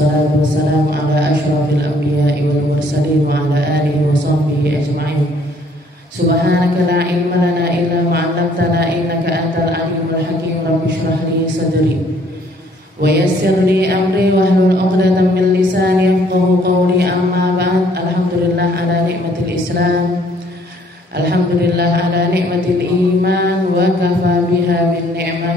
والصلاة والسلام على أشرف الأنبياء والمرسلين وعلى آله وصحبه أجمعين. سبحانك لا علم لنا إلا ما علمتنا إنك أنت العليم الحكيم. رب اشرح لي صدري ويسر لي أمري واحلل عقدة من لساني يفقهوا قولي. أما بعد، الحمد لله على نعمة الإسلام، الحمد لله على نعمة الإيمان وكفى بها من نعمة.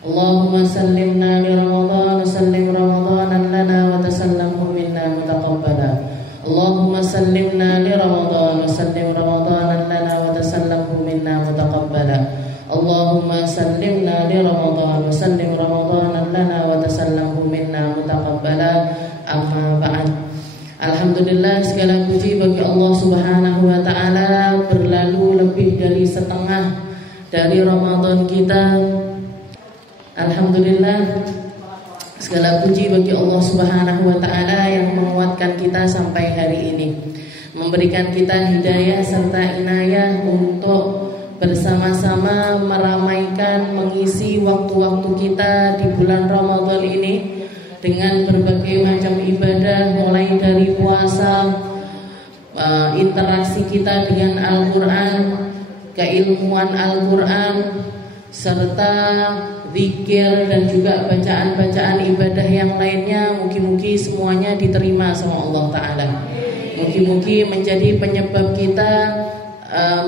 اللهم سلمنا لرمضان، سلم رمضانا لنا وتسلمه منا متقبلا. اللهم سلمنا لرمضان، سلم رمضانا لنا وتسلمه منا متقبلا. اللهم سلمنا لرمضان، وسلم رمضانا لنا وتسلمه منا متقبلا. Amma ba'd. Alhamdulillah, segala puji bagi Allah Subhanahu wa taala. Berlalu lebih dari setengah dari Ramadan kita. Alhamdulillah, segala puji bagi Allah Subhanahu wa taala yang menguatkan kita sampai hari ini, memberikan kita hidayah serta inayah untuk bersama-sama meramaikan, mengisi waktu-waktu kita di bulan Ramadan ini dengan berbagai macam ibadah, mulai dari puasa, interaksi kita dengan Al-Quran, keilmuan Al-Quran, serta zikir dan juga bacaan-bacaan ibadah yang lainnya. Mugi-mugi semuanya diterima sama Allah Ta'ala. Mugi-mugi menjadi penyebab kita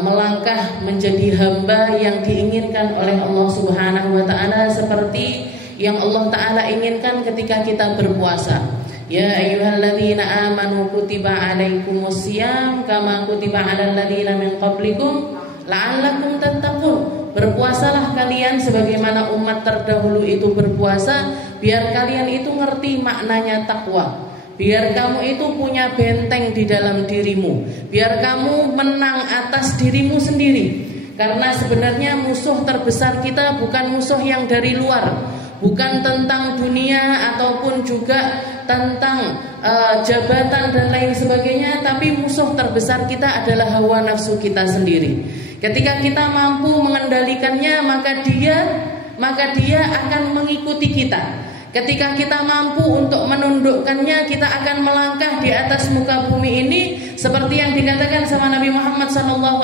melangkah menjadi hamba yang diinginkan oleh Allah Subhanahu wa Ta'ala, seperti yang Allah Ta'ala inginkan ketika kita berpuasa. Ya ayyuhalladzina amanu kutiba alaikumusiyam kama kutiba alal ladzina min qablikum la'allakum tattaqun. Berpuasalah kalian sebagaimana umat terdahulu itu berpuasa, biar kalian itu ngerti maknanya takwa, biar kamu itu punya benteng di dalam dirimu, biar kamu menang atas dirimu sendiri. Karena sebenarnya musuh terbesar kita bukan musuh yang dari luar, bukan tentang dunia ataupun juga tentang jabatan dan lain sebagainya, tapi musuh terbesar kita adalah hawa nafsu kita sendiri. Ketika kita mampu mengendalikannya, maka dia akan mengikuti kita. Ketika kita mampu untuk menundukkannya, kita akan melangkah di atas muka bumi ini seperti yang dikatakan sama Nabi Muhammad SAW,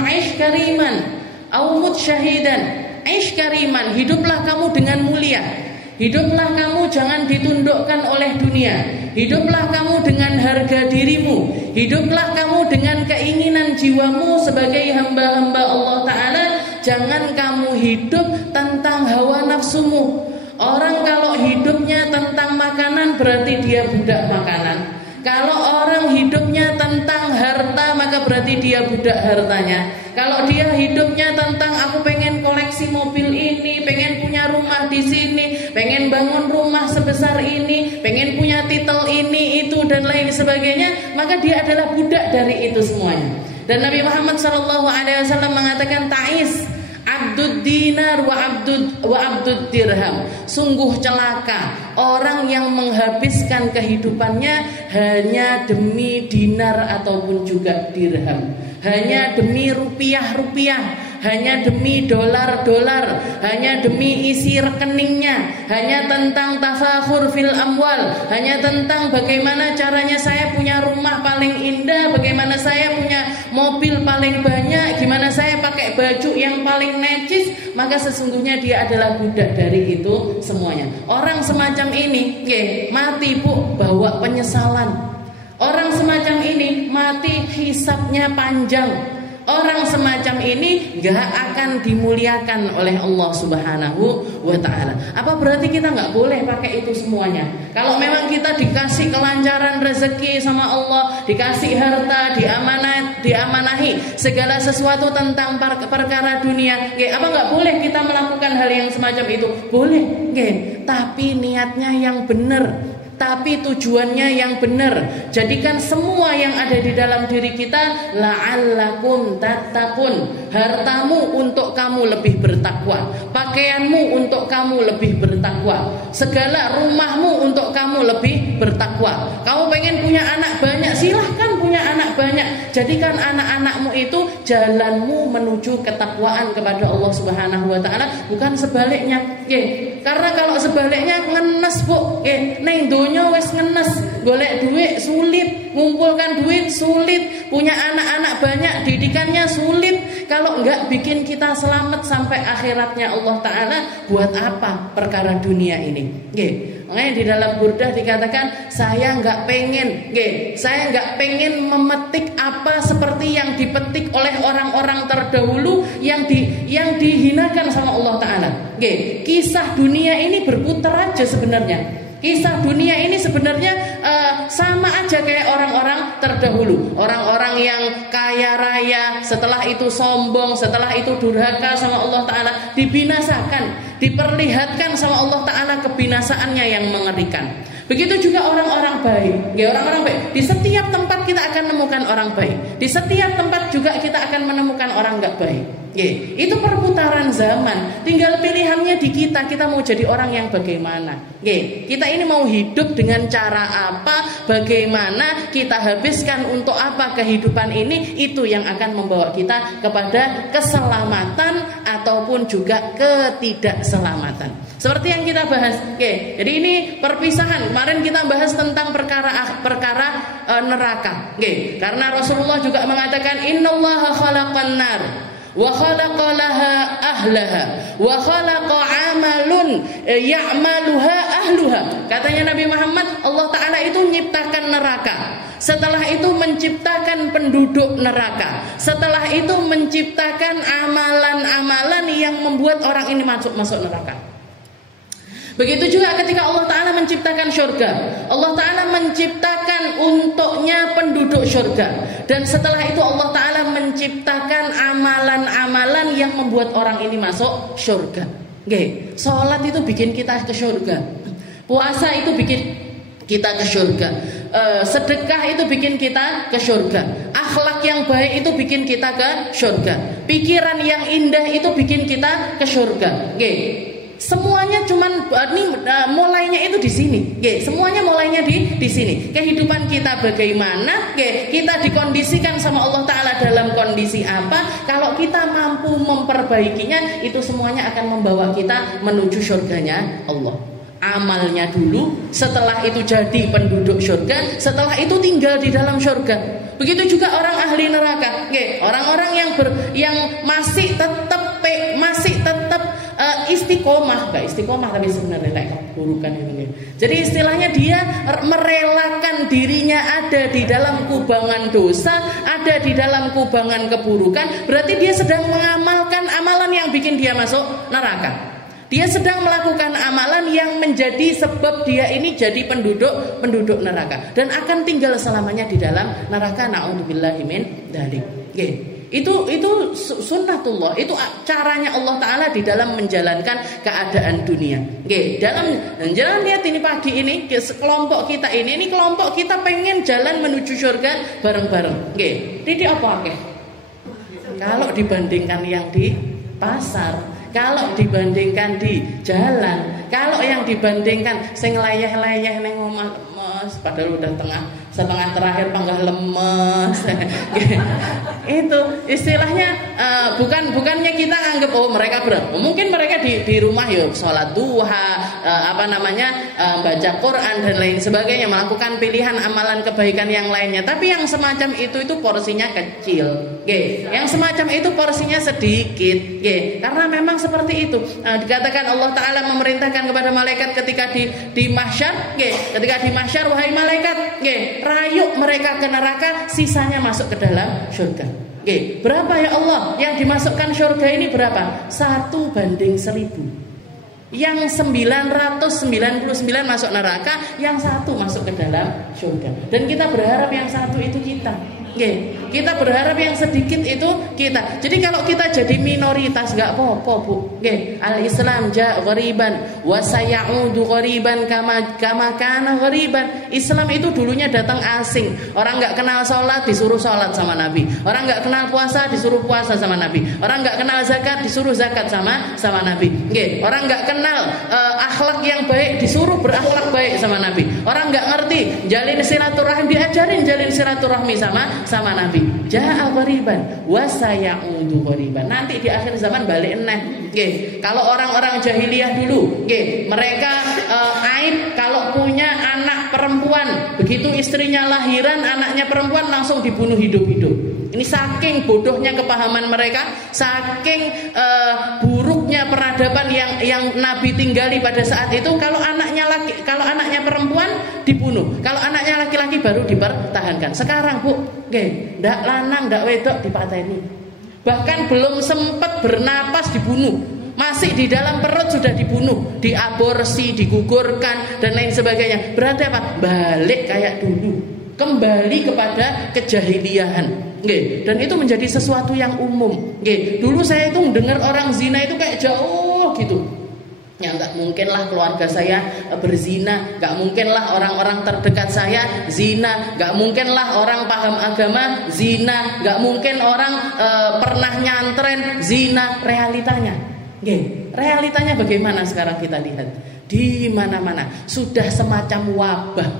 "Aish kariman, au mut syahidan." Aish kariman, hiduplah kamu dengan mulia. Hiduplah kamu jangan ditundukkan oleh dunia. Hiduplah kamu dengan harga dirimu. Hiduplah kamu dengan keinginan jiwamu sebagai hamba-hamba Allah Ta'ala. Jangan kamu hidup tentang hawa nafsumu. Orang kalau hidupnya tentang makanan berarti dia budak makanan. Kalau orang hidupnya tentang harta, maka berarti dia budak hartanya. Kalau dia hidupnya tentang aku pengen koleksi mobil ini, pengen punya rumah di sini, pengen bangun rumah sebesar ini, pengen punya titel ini, itu dan lain sebagainya, maka dia adalah budak dari itu semuanya. Dan Nabi Muhammad SAW mengatakan, ta'is abdud dinar wa abdud dirham. Sungguh celaka orang yang menghabiskan kehidupannya hanya demi dinar ataupun juga dirham, hanya demi rupiah-rupiah, hanya demi dolar-dolar, hanya demi isi rekeningnya, hanya tentang tafakhur fil amwal, hanya tentang bagaimana caranya saya punya rumah paling indah, bagaimana saya punya mobil paling banyak, gimana saya pakai baju yang paling necis. Maka sesungguhnya dia adalah budak dari itu semuanya. Orang semacam ini mati bu bawa penyesalan. Orang semacam ini mati hisabnya panjang. Orang semacam ini gak akan dimuliakan oleh Allah Subhanahu wa ta'ala. Apa berarti kita gak boleh pakai itu semuanya? Kalau memang kita dikasih kelancaran rezeki sama Allah, dikasih harta, diamanahi segala sesuatu tentang perkara dunia, apa gak boleh kita melakukan hal yang semacam itu? Boleh, tapi niatnya yang benar. tapi tujuannya yang benar. Jadikan semua yang ada di dalam diri kita la'allakum tattaqun. Hartamu untuk kamu lebih bertakwa, pakaianmu untuk kamu lebih bertakwa, segala rumahmu untuk kamu lebih bertakwa. Kamu pengen punya anak banyak, silahkan punya anak banyak. Jadikan anak-anakmu itu jalanmu menuju ketakwaan kepada Allah Subhanahu wa taala, bukan sebaliknya. Karena kalau sebaliknya ngenes, Bu. Neng donya wis ngenes, golek duit sulit, ngumpulkan duit sulit, punya anak-anak banyak didikannya sulit. Kalau enggak bikin kita selamat sampai akhiratnya Allah Ta'ala, buat apa perkara dunia ini? Makanya di dalam Burdah dikatakan, saya enggak pengen memetik apa seperti yang dipetik oleh orang-orang terdahulu yang dihinakan sama Allah Ta'ala. Kisah dunia ini berputar aja sebenarnya. Kisah dunia ini sebenarnya sama aja kayak orang-orang terdahulu. Orang-orang yang kaya raya, setelah itu sombong, setelah itu durhaka sama Allah Ta'ala, dibinasakan, diperlihatkan sama Allah Ta'ala kebinasaannya yang mengerikan. Begitu juga orang-orang baik. Orang-orang baik, di setiap tempat kita akan menemukan orang baik, di setiap tempat juga kita akan menemukan orang gak baik. Itu perputaran zaman. Tinggal pilihannya di kita mau jadi orang yang bagaimana. Kita ini mau hidup dengan cara apa, bagaimana, kita habiskan untuk apa kehidupan ini. Itu yang akan membawa kita kepada keselamatan ataupun juga ketidakselamatan. Seperti yang kita bahas. Jadi ini perpisahan. Kemarin kita bahas tentang perkara neraka. Karena Rasulullah juga mengatakan, innallaha khalaqan nar wa khalaqa laha ahlaha wa khalaqa amalun ya'maluha ahluha. Katanya Nabi Muhammad, Allah Ta'ala itu menciptakan neraka, setelah itu menciptakan penduduk neraka, setelah itu menciptakan amalan-amalan yang membuat orang ini masuk neraka. Begitu juga ketika Allah Ta'ala menciptakan syurga, Allah Ta'ala menciptakan untuknya penduduk syurga. Dan setelah itu Allah Ta'ala menciptakan amalan-amalan yang membuat orang ini masuk syurga. Sholat itu bikin kita ke syurga, puasa itu bikin kita ke syurga, sedekah itu bikin kita ke syurga, akhlak yang baik itu bikin kita ke syurga, pikiran yang indah itu bikin kita ke syurga. Semuanya cuman mulainya itu di sini. Semuanya mulainya di sini. Kehidupan kita bagaimana? Kita dikondisikan sama Allah Ta'ala dalam kondisi apa? Kalau kita mampu memperbaikinya, itu semuanya akan membawa kita menuju surganya Allah. Amalnya dulu, setelah itu jadi penduduk surga, setelah itu tinggal di dalam surga. Begitu juga orang ahli neraka. Orang-orang yang masih tetap istiqomah, gak istiqomah tapi sebenarnya keburukan itu. Jadi istilahnya dia merelakan dirinya ada di dalam kubangan dosa, ada di dalam kubangan keburukan. Berarti dia sedang mengamalkan amalan yang bikin dia masuk neraka. Dia sedang melakukan amalan yang menjadi sebab dia ini jadi penduduk neraka dan akan tinggal selamanya di dalam neraka. Na'udzubillahi min dzalik. Itu sunnatullah, itu caranya Allah Ta'ala di dalam menjalankan keadaan dunia. Jangan lihat ini pagi ini kelompok kita ini kelompok kita pengen jalan menuju surga bareng-bareng. Ini apa akeh? Kalau dibandingkan yang di pasar, kalau dibandingkan di jalan, kalau yang dibandingkan sing layah-layah neng omah lemes, padahal udah setengah terakhir panggah lemes. Itu istilahnya bukannya kita anggap mereka berat. Mungkin mereka di rumah ya sholat duha, baca Quran dan lain sebagainya, melakukan pilihan amalan kebaikan yang lainnya. Tapi yang semacam itu porsinya kecil. Yang semacam itu porsinya sedikit. Karena memang seperti itu. Dikatakan Allah Ta'ala memerintahkan kepada malaikat ketika di mahsyar, ketika di mahsyar, wahai malaikat, rayuk mereka ke neraka, sisanya masuk ke dalam surga. Berapa ya Allah yang dimasukkan surga ini berapa? 1:1000. Yang 999 masuk neraka, yang 1 masuk ke dalam surga. Dan kita berharap yang 1 itu kita. Kita berharap yang sedikit itu kita. Jadi kalau kita jadi minoritas nggak apa-apa, Bu. Nggih, al-Islam ja'a ghariban wa sayaudu ghariban kama kana ghariban. Islam itu dulunya datang asing. Orang nggak kenal sholat disuruh sholat sama Nabi. Orang nggak kenal puasa disuruh puasa sama Nabi. Orang nggak kenal zakat disuruh zakat sama Nabi. Nggih, orang nggak kenal akhlak yang baik disuruh berakhlak baik sama Nabi. Orang nggak ngerti jalin silaturahim diajarin jalin silaturahmi sama Nabi. Ja'a ghariban wa sayaudu ghariban. Nanti di akhir zaman balik eneh. Nggih, kalau orang-orang jahiliyah dulu, nggih, mereka aib kalau punya anak perempuan, begitu istrinya lahiran anaknya perempuan langsung dibunuh hidup-hidup. Ini saking bodohnya kepahaman mereka, saking buruknya peradaban yang Nabi tinggali pada saat itu. Kalau anaknya perempuan dibunuh, kalau anaknya laki-laki baru dipertahankan. Sekarang, Bu, nggih, ndak lanang ndak wedok dipateni. Bahkan belum sempat bernapas dibunuh. Masih di dalam perut sudah dibunuh, diaborsi, digugurkan dan lain sebagainya. Berarti apa? Balik kayak dulu. Kembali kepada kejahiliahan. Nggih, dan itu menjadi sesuatu yang umum. Nggih, dulu saya itu mendengar orang zina itu kayak jauh gitu. Ya nggak mungkinlah keluarga saya berzina, nggak mungkinlah orang-orang terdekat saya zina, nggak mungkinlah orang paham agama zina, nggak mungkin orang pernah nyantren zina. Realitanya, nggih, realitanya bagaimana sekarang kita lihat? Di mana-mana sudah semacam wabah,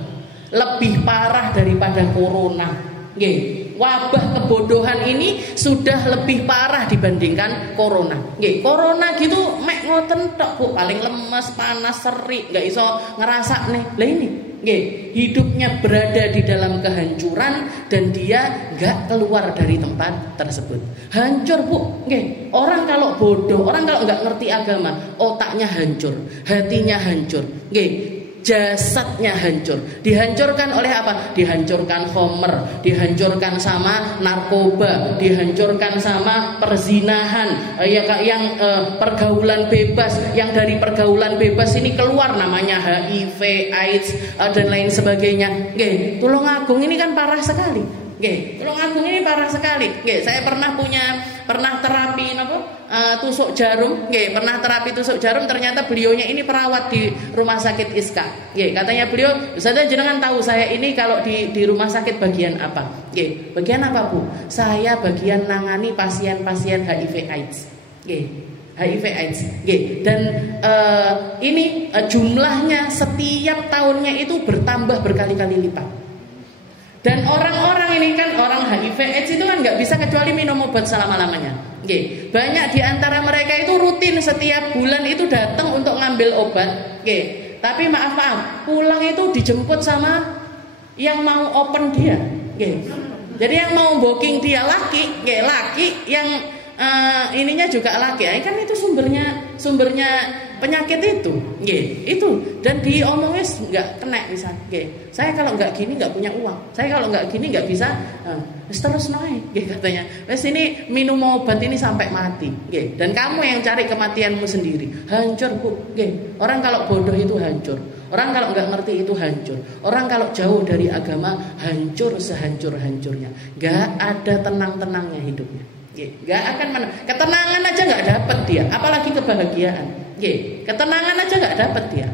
lebih parah daripada corona. Nggih, wabah kebodohan ini sudah lebih parah dibandingkan corona. Nggih, corona gitu mek ngoten tok, Bu, paling lemes, panas, serik, enggak iso ngerasakne. Lah ini, nggih, hidupnya berada di dalam kehancuran dan dia enggak keluar dari tempat tersebut. Hancur, Bu. Nggih, orang kalau bodoh, orang kalau enggak ngerti agama, otaknya hancur, hatinya hancur. Nggih, jasadnya hancur. Dihancurkan oleh apa? Dihancurkan khamr, dihancurkan sama narkoba, dihancurkan sama perzinahan, yang pergaulan bebas, yang dari pergaulan bebas ini keluar namanya HIV, AIDS dan lain sebagainya. Nggih, Tulungagung ini kan parah sekali. Nggih, Tulungagung ini parah sekali. Nggih, saya pernah terapi tusuk jarum. Nggih, pernah terapi tusuk jarum, ternyata beliaunya ini perawat di rumah sakit Iska. Nggih, katanya beliau, "Ustazah, jenengan tahu saya ini kalau di rumah sakit bagian apa?" Nggih, bagian apa, Bu? "Saya bagian nangani pasien-pasien HIV AIDS." Nggih, HIV AIDS. Nggih, dan ini jumlahnya setiap tahunnya itu bertambah berkali-kali lipat. Dan orang-orang ini kan, orang HIV AIDS itu kan nggak bisa kecuali minum obat selama-lamanya. Nggih, banyak di antara mereka itu rutin setiap bulan itu datang untuk ngambil obat. Nggih, tapi maaf, pulang itu dijemput sama yang mau open dia. Nggih, jadi yang mau booking dia laki, nggih, laki yang ininya juga laki. Kan itu sumbernya penyakit itu, nggih, itu. Dan diomongnya nggak kena bisa, nggih. Saya kalau nggak gini nggak punya uang. Saya kalau nggak gini nggak bisa. Terus naik, nggih, katanya. Wes ini minum obat ini sampai mati, nggih. Dan kamu yang cari kematianmu sendiri. Hancur, Bu, nggih. Orang kalau bodoh itu hancur. Orang kalau nggak ngerti itu hancur. Orang kalau jauh dari agama hancur sehancur-hancurnya. Nggak ada tenang-tenangnya hidupnya. Nggak akan ketenangan aja nggak dapat dia, apalagi kebahagiaan. Ketenangan aja nggak dapat dia.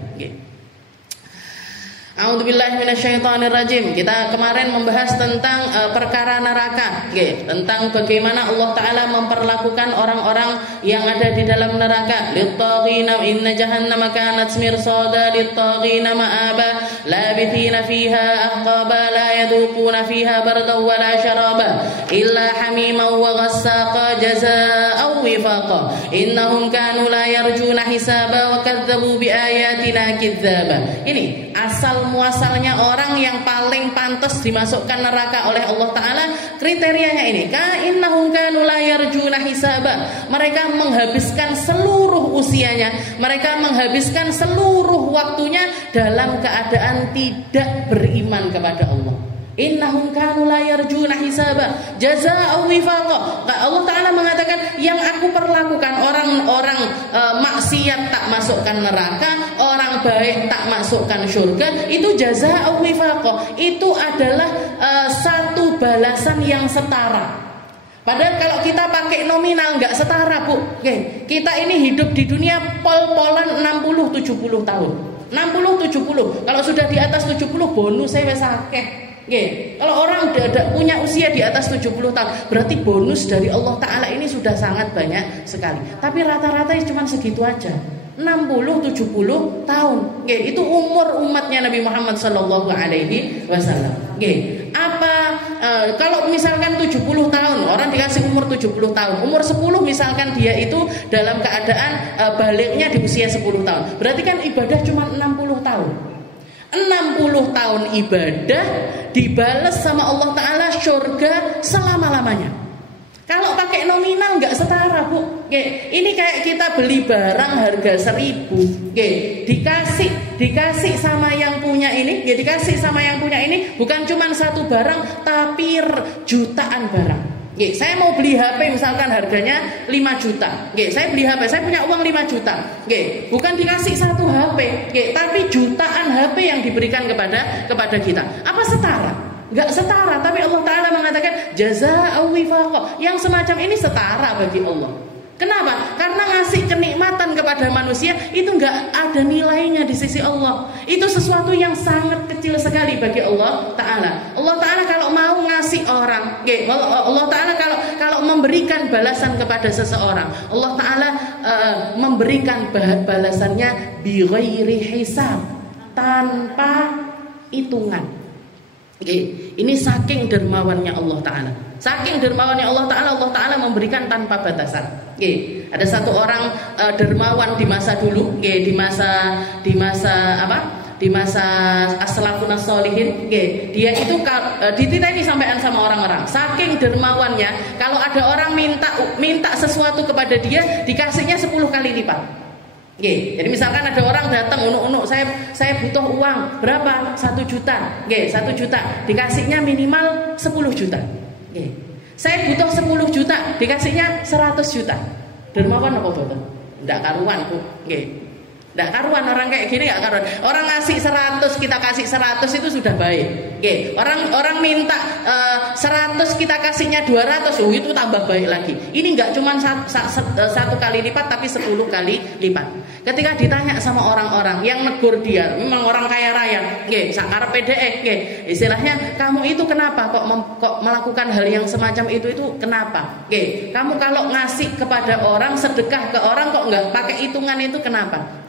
A'udzubillahi minasyaitonirrajim. Kita kemarin membahas tentang perkara neraka, tentang bagaimana Allah Ta'ala memperlakukan orang-orang yang ada di dalam neraka. Lit-taghina inna jahannama kanat mirsada lit-taghina ma'aba labithina fiha ahqaba la yadhuquna fiha bardan wa la sharaba illa hamiman wa ghassaqa jazaa'an wifaqa innahum kanu la yarjuna hisaba wa kadzdzabu bi ayatina kidzaba. Ini asal muasalnya orang yang paling pantas dimasukkan neraka oleh Allah Ta'ala. Kriterianya ini, ka'innahum kanu la yarjuna hisaba. Mereka menghabiskan seluruh usianya, mereka menghabiskan seluruh waktunya dalam keadaan tidak beriman kepada Allah. Innahum kanu la yarjuna hisaba jazaa'an wifaqa. Allah Ta'ala mengatakan, yang aku perlakukan orang-orang maksiat tak masukkan neraka, orang baik tak masukkan surga, itu jazaa'an wifaqa. Itu adalah satu satu balasan yang setara. Padahal kalau kita pakai nominal nggak setara, Bu. Oke, kita ini hidup di dunia pol-polan 60-70 tahun. 60-70. Kalau sudah di atas 70 bonus saya wis akeh. Kalau orang udah punya usia di atas 70 tahun, berarti bonus dari Allah Ta'ala ini sudah sangat banyak sekali. Tapi rata-rata cuma segitu aja, 60-70 tahun. Itu umur umatnya Nabi Muhammad Sallallahu Alaihi Wasallam. Kalau misalkan 70 tahun, orang dikasih umur 70 tahun, umur 10 misalkan dia itu dalam keadaan baliknya di usia 10 tahun, berarti kan ibadah cuma 60 tahun. 60 tahun ibadah dibales sama Allah Ta'ala surga selama-lamanya. Kalau pakai nominal nggak setara, Bu. Ini kayak kita beli barang harga 1.000, dikasih sama yang punya ini, dikasih sama yang punya ini bukan cuma satu barang tapi jutaan barang. Saya mau beli HP misalkan harganya 5 juta. Saya beli HP, saya punya uang 5 juta. Bukan dikasih satu HP, tapi jutaan HP yang diberikan kepada kita. Apa setara? Enggak setara, tapi Allah Ta'ala mengatakan jazaa'u wifaqa. Yang semacam ini setara bagi Allah. Kenapa? Karena ngasih kenikmatan kepada manusia itu enggak ada nilainya di sisi Allah. Itu sesuatu yang sangat kecil sekali bagi Allah Ta'ala. Allah Ta'ala kalau mau ngasih orang, Allah Ta'ala kalau memberikan balasan kepada seseorang, Allah Ta'ala memberikan balasannya bi ghairi hisab, tanpa hitungan. Ini saking dermawannya Allah Ta'ala. Saking dermawannya Allah Ta'ala memberikan tanpa batasan. Ada satu orang dermawan di masa dulu, di masa as-salafun as-sholihin. Dia itu dititeni sampean sama orang-orang. Saking dermawannya, kalau ada orang minta sesuatu kepada dia, dikasihnya 10 kali lipat. Jadi misalkan ada orang datang, unuk-unuk, saya butuh uang berapa? 1 juta. 1 juta, dikasihnya minimal 10 juta. Saya butuh 10 juta, dikasihnya 100 juta. Dermawan apa betul? Enggak karuan, Bu. Enggak karuan orang kayak gini, enggak karuan. Orang ngasih 100, kita kasih 100 itu sudah baik. Orang minta 100, kita kasihnya 200, itu tambah baik lagi. Ini enggak cuma satu kali lipat, tapi 10 kali lipat. Ketika ditanya sama orang-orang yang negur dia, memang orang kaya raya, sakar PDE, istilahnya, kamu itu kenapa kok melakukan hal yang semacam itu kenapa? Kamu kalau ngasih kepada orang, sedekah ke orang kok nggak pakai hitungan itu kenapa?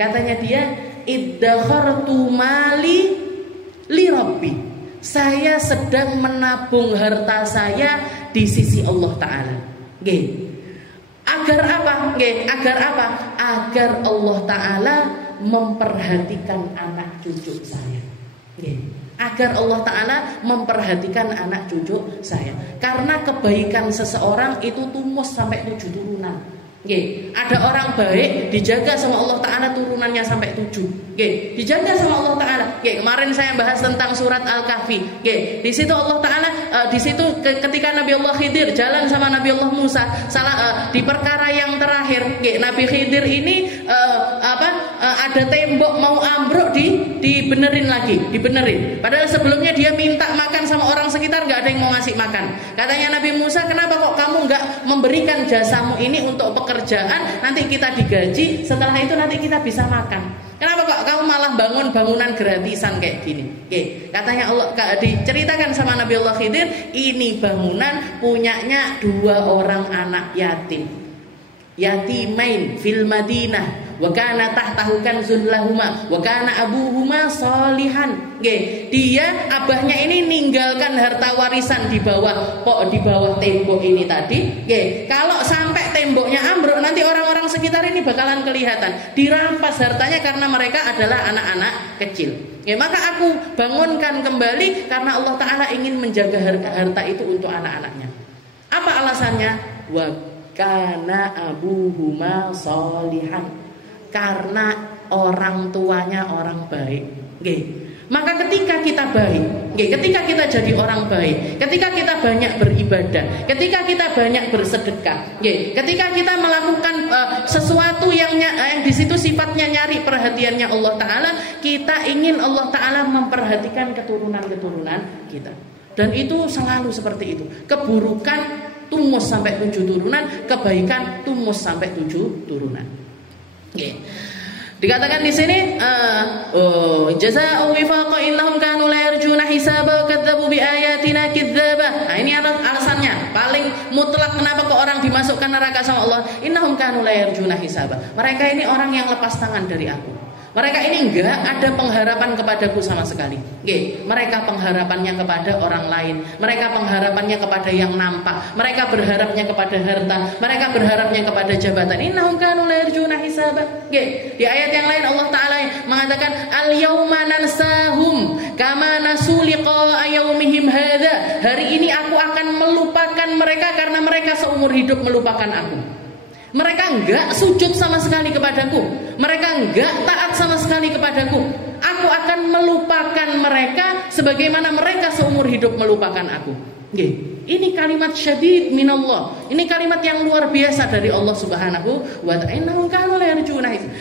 Katanya dia, iddakhartu mali li rabbi. Saya sedang menabung harta saya di sisi Allah Ta'ala. Agar apa? Agar Allah Ta'ala memperhatikan anak cucu saya. Agar Allah Ta'ala memperhatikan anak cucu saya. Karena kebaikan seseorang itu tumus sampai 7 turunan. Ada orang baik dijaga sama Allah Ta'ala turunannya sampai 7. Dijaga sama Allah Ta'ala. Kemarin saya bahas tentang surat Al-Kahfi. Di situ Allah Ta'ala di situ ketika Nabi Allah Khidir jalan sama Nabi Allah Musa di perkara yang terakhir, Nabi Khidir ini ada tembok mau ambruk dibenerin lagi, dibenerin. Padahal sebelumnya dia minta makan sama orang sekitar, nggak ada yang mau ngasih makan. Katanya Nabi Musa, kenapa kok kamu nggak memberikan jasamu ini untuk pekerjaan, nanti kita digaji, setelah itu nanti kita bisa makan. Kenapa kok kamu malah bangun bangunan gratisan kayak gini? Katanya Allah, diceritakan sama Nabi Allah Khidir, ini bangunan punyanya 2 orang anak yatim. Yatimain fil Madinah, wa kana tahtahu kanzun lahuma, wa kana abuhuma sholihan. Dia abahnya ini ninggalkan harta warisan di bawah tembok ini tadi. Kalau sampai temboknya ambruk, nanti orang-orang sekitar ini bakalan kelihatan dirampas hartanya karena mereka adalah anak-anak kecil. Maka aku bangunkan kembali karena Allah Ta'ala ingin menjaga harta itu untuk anak-anaknya. Apa alasannya? Wa kana abuhuma sholihan. Karena orang tuanya orang baik. Maka ketika kita baik, ketika kita jadi orang baik, ketika kita banyak beribadah, ketika kita banyak bersedekah, ketika kita melakukan sesuatu yang di situ sifatnya nyari perhatiannya Allah Ta'ala, kita ingin Allah Ta'ala memperhatikan keturunan-keturunan kita. Dan itu selalu seperti itu. Keburukan tumus sampai 7 turunan, kebaikan tumus sampai 7 turunan. Okay. Dikatakan di sini jazaa'u wifaqa innahum kanu la yarjuna hisaba wa kadzdzabu bi ayatina kidzdzaba. Nah, ini alasannya paling mutlak kenapa kok orang dimasukkan neraka sama Allah. Innahum kanu la yarjuna hisaba. Mereka ini orang yang lepas tangan dari aku. Mereka ini enggak ada pengharapan kepadaku sama sekali. Oke, mereka pengharapannya kepada orang lain. Mereka pengharapannya kepada yang nampak. Mereka berharapnya kepada harta. Mereka berharapnya kepada jabatan. Innahum kanu la yarjuna hisaba. Oke, di ayat yang lain Allah Ta'ala mengatakan al-yauma nansahum kama nasu liqa'a yaumihim hadza. Hari ini aku akan melupakan mereka karena mereka seumur hidup melupakan aku. Mereka enggak sujud sama sekali kepadaku. Mereka enggak taat sama sekali kepadaku. Aku akan melupakan mereka sebagaimana mereka seumur hidup melupakan aku. Ini kalimat syadid minallah. Ini kalimat yang luar biasa dari Allah Subhanahu wa ta'ala.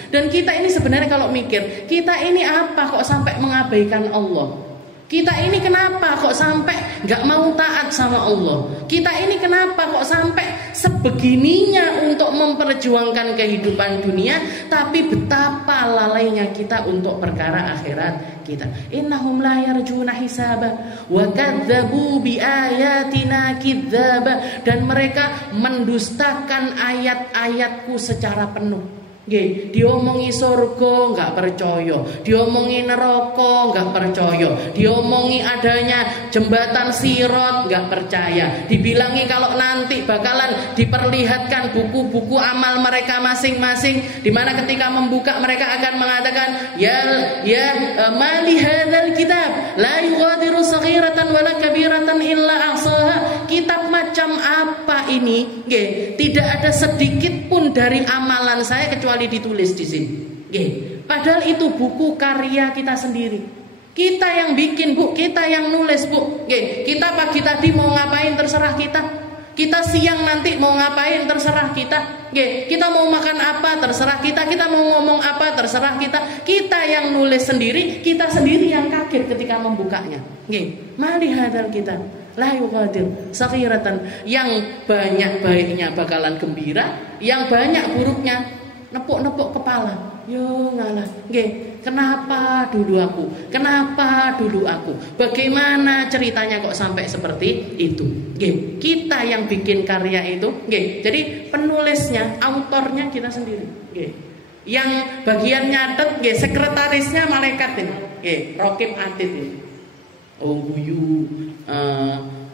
Dan kita ini sebenarnya kalau mikir, kita ini apa kok sampai mengabaikan Allah? Kita ini kenapa kok sampai gak mau taat sama Allah? Kita ini kenapa kok sampai sebegininya untuk memperjuangkan kehidupan dunia, tapi betapa lalainya kita untuk perkara akhirat kita. Innahum la yarjuna hisaba wa kadzdzabu bi ayatina kidzdzaba. Dan mereka mendustakan ayat-ayatku secara penuh. Diomongi surga nggak percaya, diomongi neraka nggak percaya, diomongi adanya jembatan Sirat nggak percaya, dibilangi kalau nanti bakalan diperlihatkan buku-buku amal mereka masing-masing, di mana ketika membuka mereka akan mengatakan mali hadzal kitab la yughadiru saghiratan wala kabiratan illa ahsaha. Kitab macam apa ini? Tidak ada sedikit pun dari amalan saya kecuali ditulis di sini. Padahal itu buku karya kita sendiri. Kita yang bikin, Bu, kita yang nulis, Bu. Kita pagi tadi mau ngapain terserah kita. Kita siang nanti mau ngapain terserah kita. Kita mau makan apa terserah kita. Kita mau ngomong apa terserah kita. Kita yang nulis sendiri, kita sendiri yang kaget ketika membukanya. Mali hadal kita la yuqadir saghiratan. Yang banyak baiknya bakalan gembira, yang banyak buruknya nepuk-nepuk kepala. Yo ngalah. Kenapa dulu aku? Kenapa dulu aku? Bagaimana ceritanya kok sampai seperti itu? Kita yang bikin karya itu. Jadi penulisnya, autornya kita sendiri. Yang bagian nyatet, sekretarisnya malaikat ini. Rokib Atid ini. Oh guyu,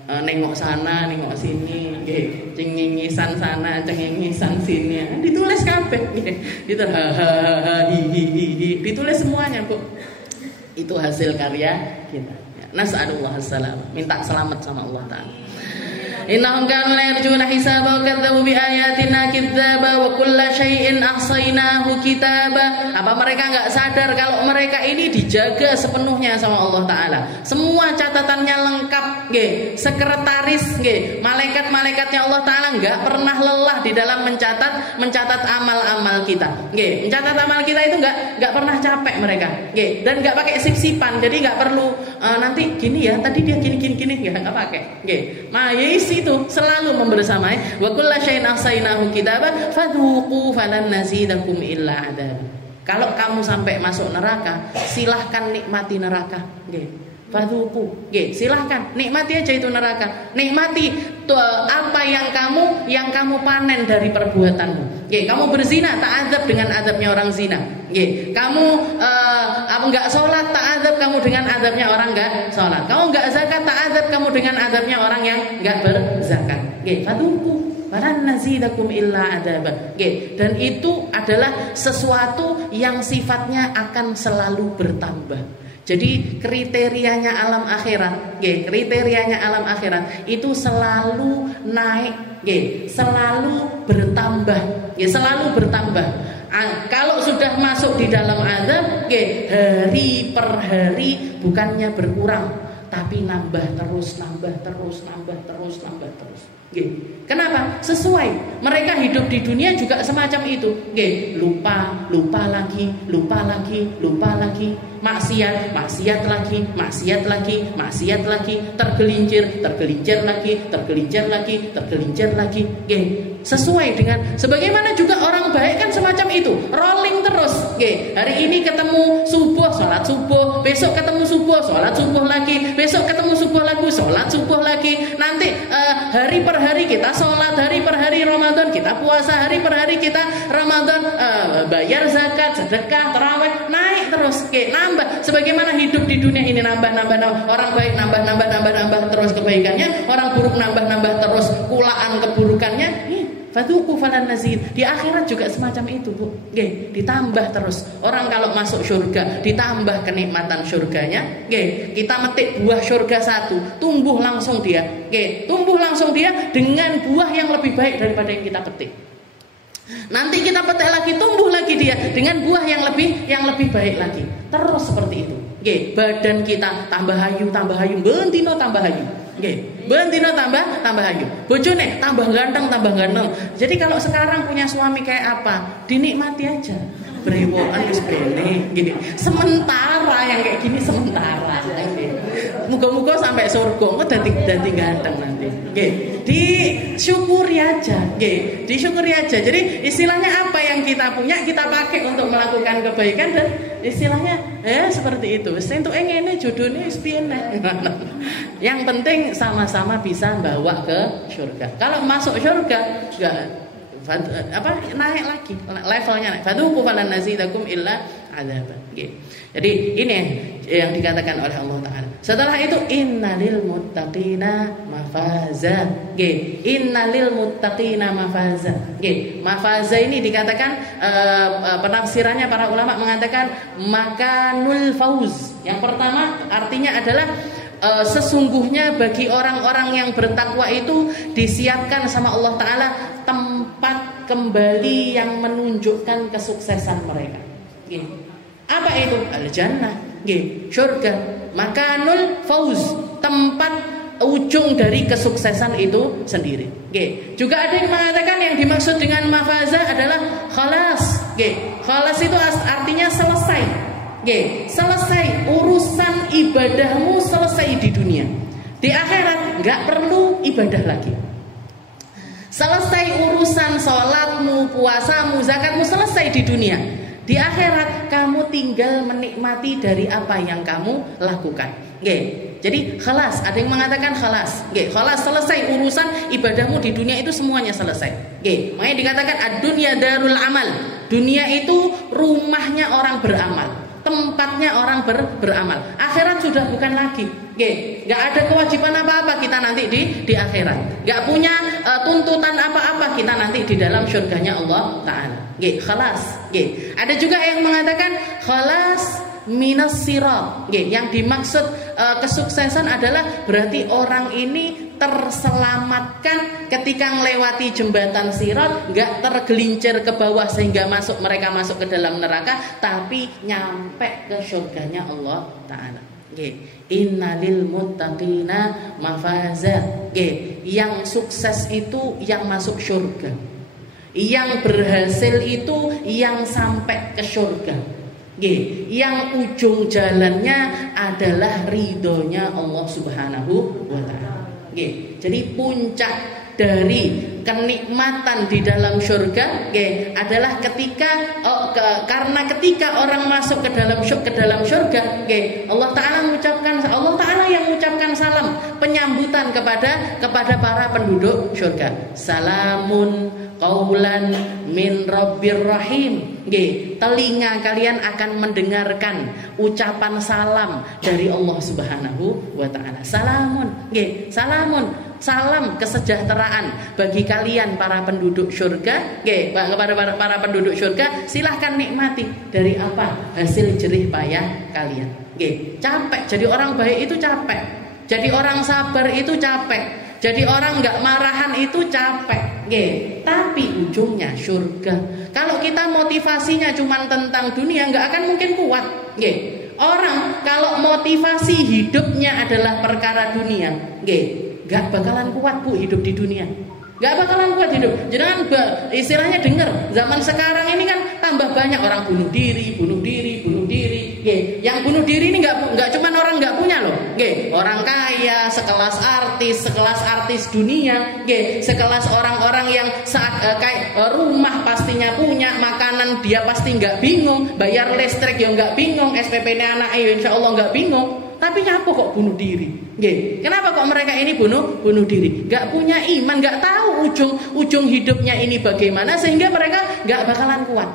nengok sana, nengok sini, cengengisan sana, cengengisan sini, ditulis kabeh, gitu, ditulis semuanya, Bu. Itu hasil karya kita. Nas'alullah assalam, minta selamat sama Allah Ta'ala. Innahum kanu la yarjuna hisaba wa kadzdzabu bi ayatina kidzdzaba wa kulla syai'in ahsaynahu kitaba. Apa mereka enggak sadar kalau mereka ini dijaga sepenuhnya sama Allah Ta'ala? Semua catatannya lengkap, sekretaris, malaikat-malaikatnya Allah Ta'ala enggak pernah lelah di dalam mencatat amal-amal kita. Mencatat amal kita itu enggak pernah capek mereka. Dan enggak pakai sip-sipan. Jadi enggak perlu nanti gini ya, tadi dia gini enggak pakai. Itu selalu membersamai. Wa kullu syai'in ahsaynahu kitaba fadhuqu falan nazidakum illa adzab. Kalau kamu sampai masuk neraka, silahkan nikmati neraka. Fadhuqu. Silahkan nikmati aja itu neraka. Nikmati apa yang kamu panen dari perbuatanmu. Kamu berzina, tak azab dengan azabnya orang zina. Kamu enggak sholat, tak azab kamu dengan azabnya orang enggak sholat. Kamu enggak zakat, tak azab kamu dengan azabnya orang yang enggak berzakat. Fadhuqu falan nazidakum illa adzaba. Dan itu adalah sesuatu yang sifatnya akan selalu bertambah. Jadi kriterianya alam akhirat, kriterianya alam akhirat itu selalu naik, selalu bertambah, selalu bertambah. Kalau sudah masuk di dalam azab, hari per hari bukannya berkurang, tapi nambah terus. Nggih. Kenapa? Sesuai. Mereka hidup di dunia juga semacam itu. Nggih, lupa lagi, maksiat lagi, tergelincir lagi. Nggih. Sesuai dengan sebagaimana juga orang baik kan semacam itu, rolling terus. Nggih. Hari ini ketemu subuh, salat subuh, besok ketemu subuh, salat subuh lagi, besok ketemu subuh lagi, salat subuh lagi. Nanti hari per hari kita sholat, hari per hari Ramadan kita puasa, hari per hari kita Ramadan bayar zakat, sedekah, tarawih, naik terus, nambah. Sebagaimana hidup di dunia ini nambah. Orang baik nambah terus kebaikannya, orang buruk nambah terus kulaan keburukannya. Fadhuku falan nazid. Di akhirat juga semacam itu, Bu. Ditambah terus. Orang kalau masuk surga ditambah kenikmatan surganya. Kita metik buah surga satu, tumbuh langsung dia. Tumbuh langsung dia dengan buah yang lebih baik daripada yang kita petik. Nanti kita petik lagi, tumbuh lagi dia dengan buah yang lebih baik lagi. Terus seperti itu. Badan kita tambah hayu, bentino tambah hayu. Bentino tambah hayu. Bojone tambah ganteng. Jadi kalau sekarang punya suami kayak apa, dinikmati aja. Brewokan wis bene gini. Sementara yang kayak gini sementara. Muga-muga sampai surga dadi ganteng nanti. Disyukuri aja. Disyukuri aja. Jadi istilahnya apa yang kita punya kita pakai untuk melakukan kebaikan dan istilahnya seperti itu. Wis entuke ngene jodone wis piye nek. Yang penting sama-sama bisa bawa ke surga. Kalau masuk surga naik lagi levelnya naik. Fadhuku falan nazidakum illa adzaban. Jadi ini yang dikatakan oleh Allah Taala. Setelah itu innalil muttaqina mafaza. Innalil muttaqina mafaza. Mafaza ini dikatakan penafsirannya para ulama mengatakan makanul fauz. Yang pertama artinya adalah sesungguhnya bagi orang-orang yang bertakwa itu disiapkan sama Allah Ta'ala tempat kembali yang menunjukkan kesuksesan mereka. Apa itu? Al-Jannah, surga. Makanul fauz, tempat ujung dari kesuksesan itu sendiri. Juga ada yang mengatakan yang dimaksud dengan mafaza adalah khalas. Khalas itu artinya selesai. Selesai urusan ibadahmu, selesai di dunia. Di akhirat nggak perlu ibadah lagi. Selesai urusan sholatmu, puasamu, zakatmu, selesai di dunia. Di akhirat kamu tinggal menikmati dari apa yang kamu lakukan. Jadi khalas, ada yang mengatakan khalas. Khalas, selesai urusan ibadahmu di dunia itu semuanya selesai. Makanya dikatakan ad-dunya darul amal. Dunia itu rumahnya orang beramal, tempatnya orang beramal. Akhirat sudah bukan lagi. Gak ada kewajiban apa-apa kita nanti di akhirat. Gak punya tuntutan apa-apa kita nanti di dalam surganya Allah Ta'ala. Khalas. Ada juga yang mengatakan khalas minas sirat. Yang dimaksud kesuksesan adalah berarti orang ini terselamatkan ketika melewati jembatan sirat, gak tergelincir ke bawah sehingga mereka masuk ke dalam neraka, tapi nyampe ke surganya Allah Ta'ala. Innalil muttaqina mafaza. Yang sukses itu yang masuk surga, yang berhasil itu yang sampai ke surga. Yang ujung jalannya adalah ridhonya Allah Subhanahu wa Ta'ala. Jadi puncak dari kenikmatan di dalam surga adalah karena ketika orang masuk ke dalam surga, Allah Ta'ala yang mengucapkan salam penyambutan kepada para penduduk surga. Salamun qaulan min rabbir rahim. Telinga kalian akan mendengarkan ucapan salam dari Allah Subhanahu wa Ta'ala. Salamun. Salam kesejahteraan bagi kalian para penduduk surga. Kepada para penduduk surga, silahkan nikmati dari apa hasil jerih payah kalian. Capek jadi orang baik itu capek, jadi orang sabar itu capek, jadi orang gak marahan itu capek. Tapi ujungnya surga. Kalau kita motivasinya cuma tentang dunia, gak akan mungkin kuat. Orang kalau motivasi hidupnya adalah perkara dunia, gak bakalan kuat Bu hidup di dunia. Gak bakalan kuat hidup. Jangan istilahnya dengar, zaman sekarang ini kan tambah banyak orang bunuh diri. Yang bunuh diri ini nggak cuma orang nggak punya loh. Orang kaya, sekelas artis dunia, sekelas orang-orang yang kayak rumah pastinya punya, makanan dia pasti nggak bingung, bayar listrik ya nggak bingung, SPP-nya anaknya insya Allah nggak bingung. Tapi nyapa kok bunuh diri? Kenapa kok mereka ini bunuh diri? Gak punya iman, gak tahu ujung hidupnya ini bagaimana, sehingga mereka gak bakalan kuat.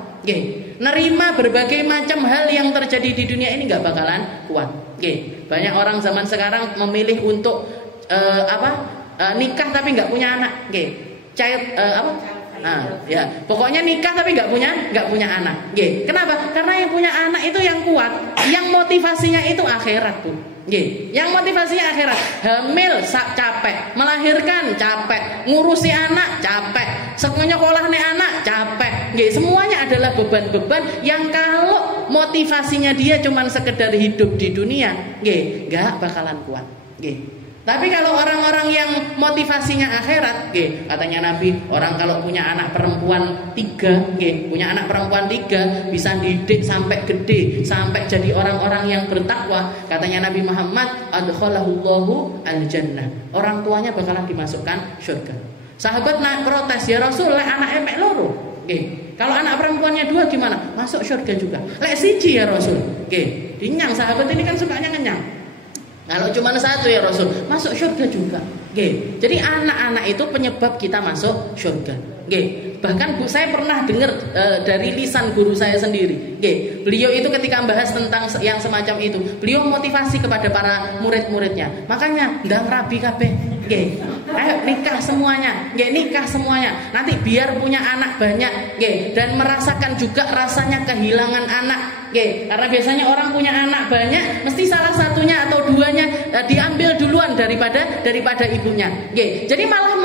Nerima berbagai macam hal yang terjadi di dunia ini gak bakalan kuat. Banyak orang zaman sekarang memilih untuk nikah tapi gak punya anak. Pokoknya nikah tapi nggak punya anak. Kenapa? Karena yang punya anak itu yang kuat, yang motivasinya itu akhirat Bu. Yang motivasinya akhirat. Hamil capek, melahirkan capek, ngurusi anak capek, sekolah nih anak capek. Semuanya adalah beban-beban yang kalau motivasinya dia cuma sekedar hidup di dunia, nggak bakalan kuat. Tapi kalau orang-orang yang motivasinya akhirat, katanya Nabi, orang kalau punya anak perempuan 3, bisa didik sampai gede, sampai jadi orang-orang yang bertakwa. Katanya Nabi Muhammad, adkhalahullahu al-jannah. Orang tuanya bakalan dimasukkan surga. Sahabat protes, ya Rasul, anak emek loro. Kalau anak perempuannya 2 gimana? Masuk surga juga. Lek siji ya Rasul. Dinyang, sahabat ini kan sukanya ngenyang. Kalau cuma 1 ya Rasul, masuk surga juga. Jadi anak-anak itu penyebab kita masuk surga. Bahkan saya pernah dengar dari lisan guru saya sendiri. Beliau itu ketika membahas tentang yang semacam itu, beliau motivasi kepada para murid-muridnya. Makanya ndang rabi kabeh. Ayo nikah semuanya. Nikah semuanya. Nanti biar punya anak banyak, dan merasakan juga rasanya kehilangan anak. Karena biasanya orang punya anak banyak, mesti salah satunya atau 2-nya diambil duluan daripada ibunya. Jadi malah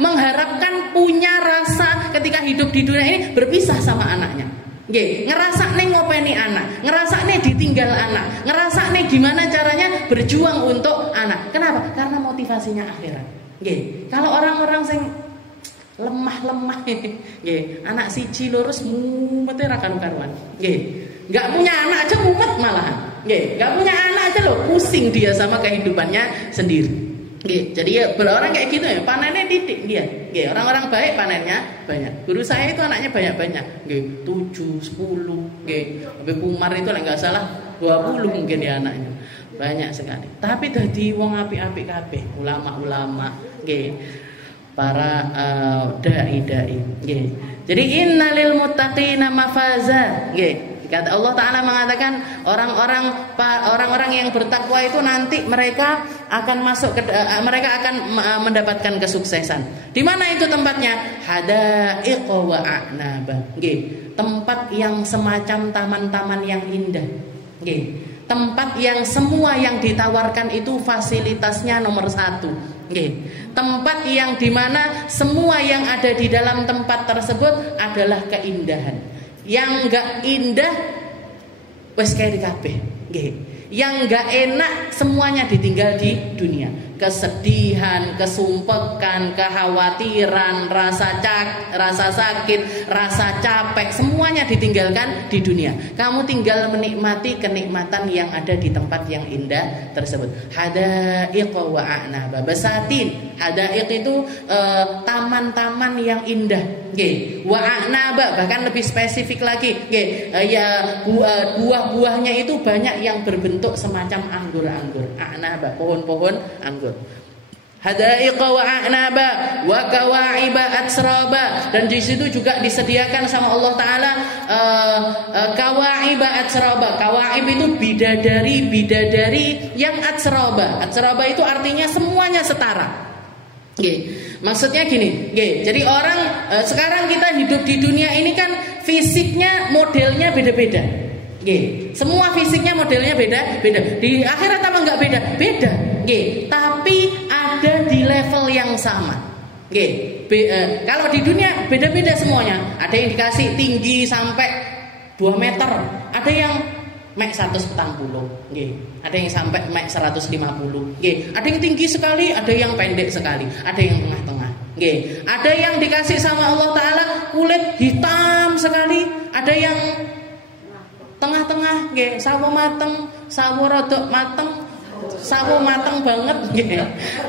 mengharapkan punya rasa ketika hidup di dunia ini berpisah sama anaknya. Ngerasa nih ngopeni anak, ngerasa nih ditinggal anak, ngerasa nih gimana caranya berjuang untuk anak. Kenapa? Karena motivasinya akhirat. Kalau orang-orang yang lemah, anak siji lurus mumet ra karuan. Nggak punya anak aja mumet malahan. Nggak punya anak aja loh pusing dia sama kehidupannya sendiri. Jadi ya orang kayak gitu ya, panennya titik dia. Orang-orang baik panennya banyak. Guru saya itu anaknya banyak-banyak. 7, 10. Sampai Kumar itu nggak salah 20 mungkin ya anaknya. Banyak sekali. Tapi dadi wong apik-apik kabeh, ulama-ulama, para dai. Jadi innalil muttaqina mafaza. Kata Allah Ta'ala mengatakan orang-orang yang bertakwa itu nanti mereka akan mendapatkan kesuksesan. Di mana itu tempatnya? Hadaiq wa a'naba. Tempat yang semacam taman-taman yang indah. Tempat yang semua yang ditawarkan itu fasilitasnya nomor 1. Tempat yang dimana semua yang ada di dalam tempat tersebut adalah keindahan. Yang enggak indah wes kaya kabeh. Yang enggak enak semuanya ditinggal di dunia. Kesedihan, kesumpekan, kekhawatiran, rasa sakit, rasa capek, semuanya ditinggalkan di dunia. Kamu tinggal menikmati kenikmatan yang ada di tempat yang indah tersebut. Hadaiq wa a'naba. Basatin. Hadaiq itu taman-taman yang indah. Wa a'naba, bahkan lebih spesifik lagi. Buah-buahnya itu banyak yang berbentuk semacam anggur-anggur. A'naba, pohon-pohon anggur. Hadaiq wa a'naba wa kawa'iba atsraba. Dan di situ juga disediakan sama Allah Ta'ala kawa'iba atsraba. Kawa'ib itu bidadari yang atsraba. Atsraba itu artinya semuanya setara. Maksudnya gini, jadi orang sekarang kita hidup di dunia ini kan fisiknya modelnya beda-beda. Semua fisiknya modelnya beda-beda. Di akhirat apa enggak beda? Beda. Tapi ada di level yang sama. Kalau di dunia beda-beda semuanya. Ada yang dikasih tinggi sampai 2 meter, ada yang mek 140, nggih. Ada yang sampai mek 150, nggih. Ada yang tinggi sekali, ada yang pendek sekali, ada yang tengah-tengah, nggih. Ada yang dikasih sama Allah Taala kulit hitam sekali, ada yang tengah-tengah, nggih. Sawo mateng, sawo rodok mateng, sawo mateng banget, nggih.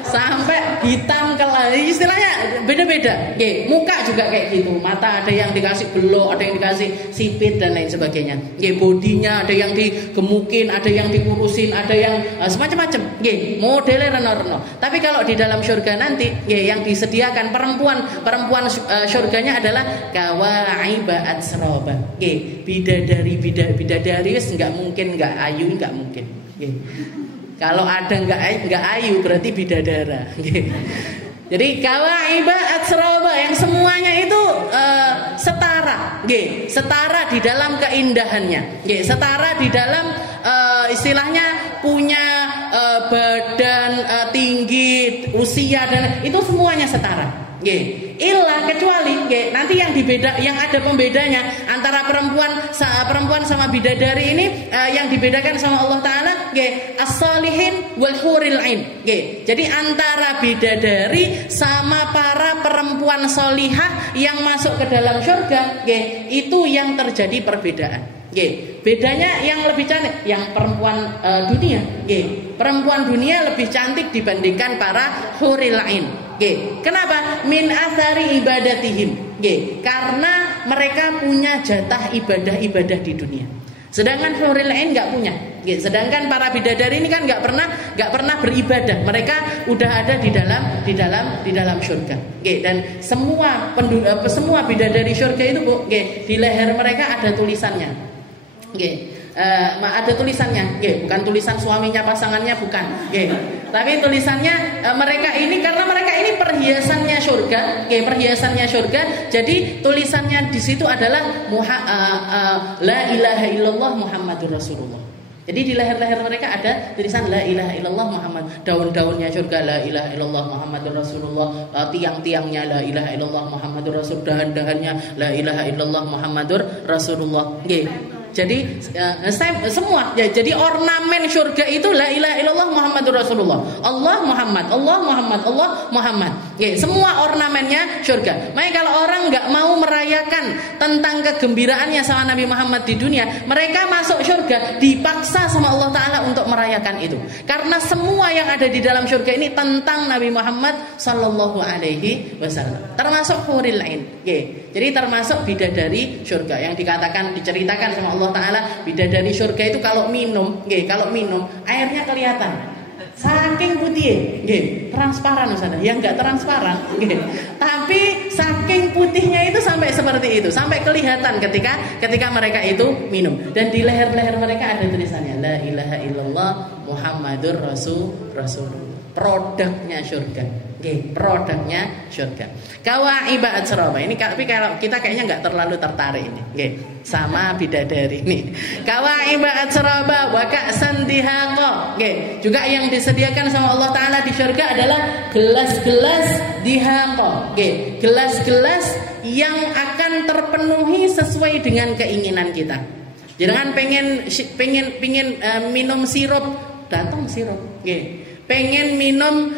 Sampai hitam kelai, istilahnya beda-beda, nggih. Muka juga kayak gitu, mata ada yang dikasih belok, ada yang dikasih sipit dan lain sebagainya, nggih. Bodinya ada yang digemukin, ada yang dikurusin, ada yang semacam-macam, nggih. Modelnya reno-reno. Tapi kalau di dalam surga nanti, nggih, yang disediakan perempuan surganya adalah kawaiba atsroba, nggih. Bidadari wis nggak mungkin nggak ayu, nggak mungkin, nggih. Kalau ada nggak ayu berarti bidadara. Jadi kawaiba atsroba yang semuanya itu setara, setara di dalam keindahannya, setara di dalam istilahnya punya badan tinggi, usia dan itu semuanya setara. Ilah kecuali nanti yang ada pembedanya antara perempuan sama bidadari ini yang dibedakan sama Allah Taala as-salihin wal huril ain. Jadi antara bidadari sama para perempuan solihah yang masuk ke dalam surga itu yang terjadi perbedaan. Bedanya yang lebih cantik yang perempuan dunia. Perempuan dunia lebih cantik dibandingkan para huril ain. Kenapa? Min athari ibadatihim. Karena mereka punya jatah ibadah-ibadah di dunia. Sedangkan huril ain nggak punya. Sedangkan para bidadari ini kan nggak pernah beribadah. Mereka udah ada di dalam surga. Dan semua bidadari surga itu di leher mereka ada tulisannya. Ada tulisannya, bukan tulisan suaminya pasangannya, bukan. Tapi tulisannya mereka ini karena mereka ini perhiasannya surga, jadi tulisannya di situ adalah la ilaha illallah Muhammadur Rasulullah. Jadi di leher-leher mereka ada tulisan la ilaha illallah Muhammad. Daun-daunnya surga la ilaha illallah Muhammadur Rasulullah. Tiang-tiangnya la ilaha illallah Muhammadur Rasul. Dahan-dahannya la ilaha illallah Muhammadur Rasulullah. Jadi semua jadi ornamen surga itu la ilaha illallah Muhammadur Rasulullah. Allah Muhammad, Allah Muhammad, Allah Muhammad. Semua ornamennya surga. Makanya kalau orang nggak mau merayakan tentang kegembiraannya sama Nabi Muhammad di dunia, mereka masuk surga dipaksa sama Allah Taala untuk merayakan itu. Karena semua yang ada di dalam surga ini tentang Nabi Muhammad sallallahu alaihi wasallam. Termasuk huril ain. Jadi termasuk bidadari surga yang diceritakan sama Allah Taala, bidadari surga itu kalau minum airnya kelihatan. Saking putih, transparan Ustaz. Yang enggak transparan, tapi saking putihnya itu sampai seperti itu, sampai kelihatan ketika mereka itu minum. Dan di leher-leher mereka ada tulisannya la ilaha illallah Muhammadur Rasulullah. Produknya surga. Produknya surga. Kawaiba atsroba. Ini tapi kalau kita kayaknya nggak terlalu tertarik ini. Sama bidadari ini. Kawaiba atsroba wa ka'san dihaqa. Juga yang disediakan sama Allah Taala di surga adalah gelas-gelas dihaqa. Gelas-gelas yang akan terpenuhi sesuai dengan keinginan kita. Jangan pengen minum sirup, datang sirup. Pengen minum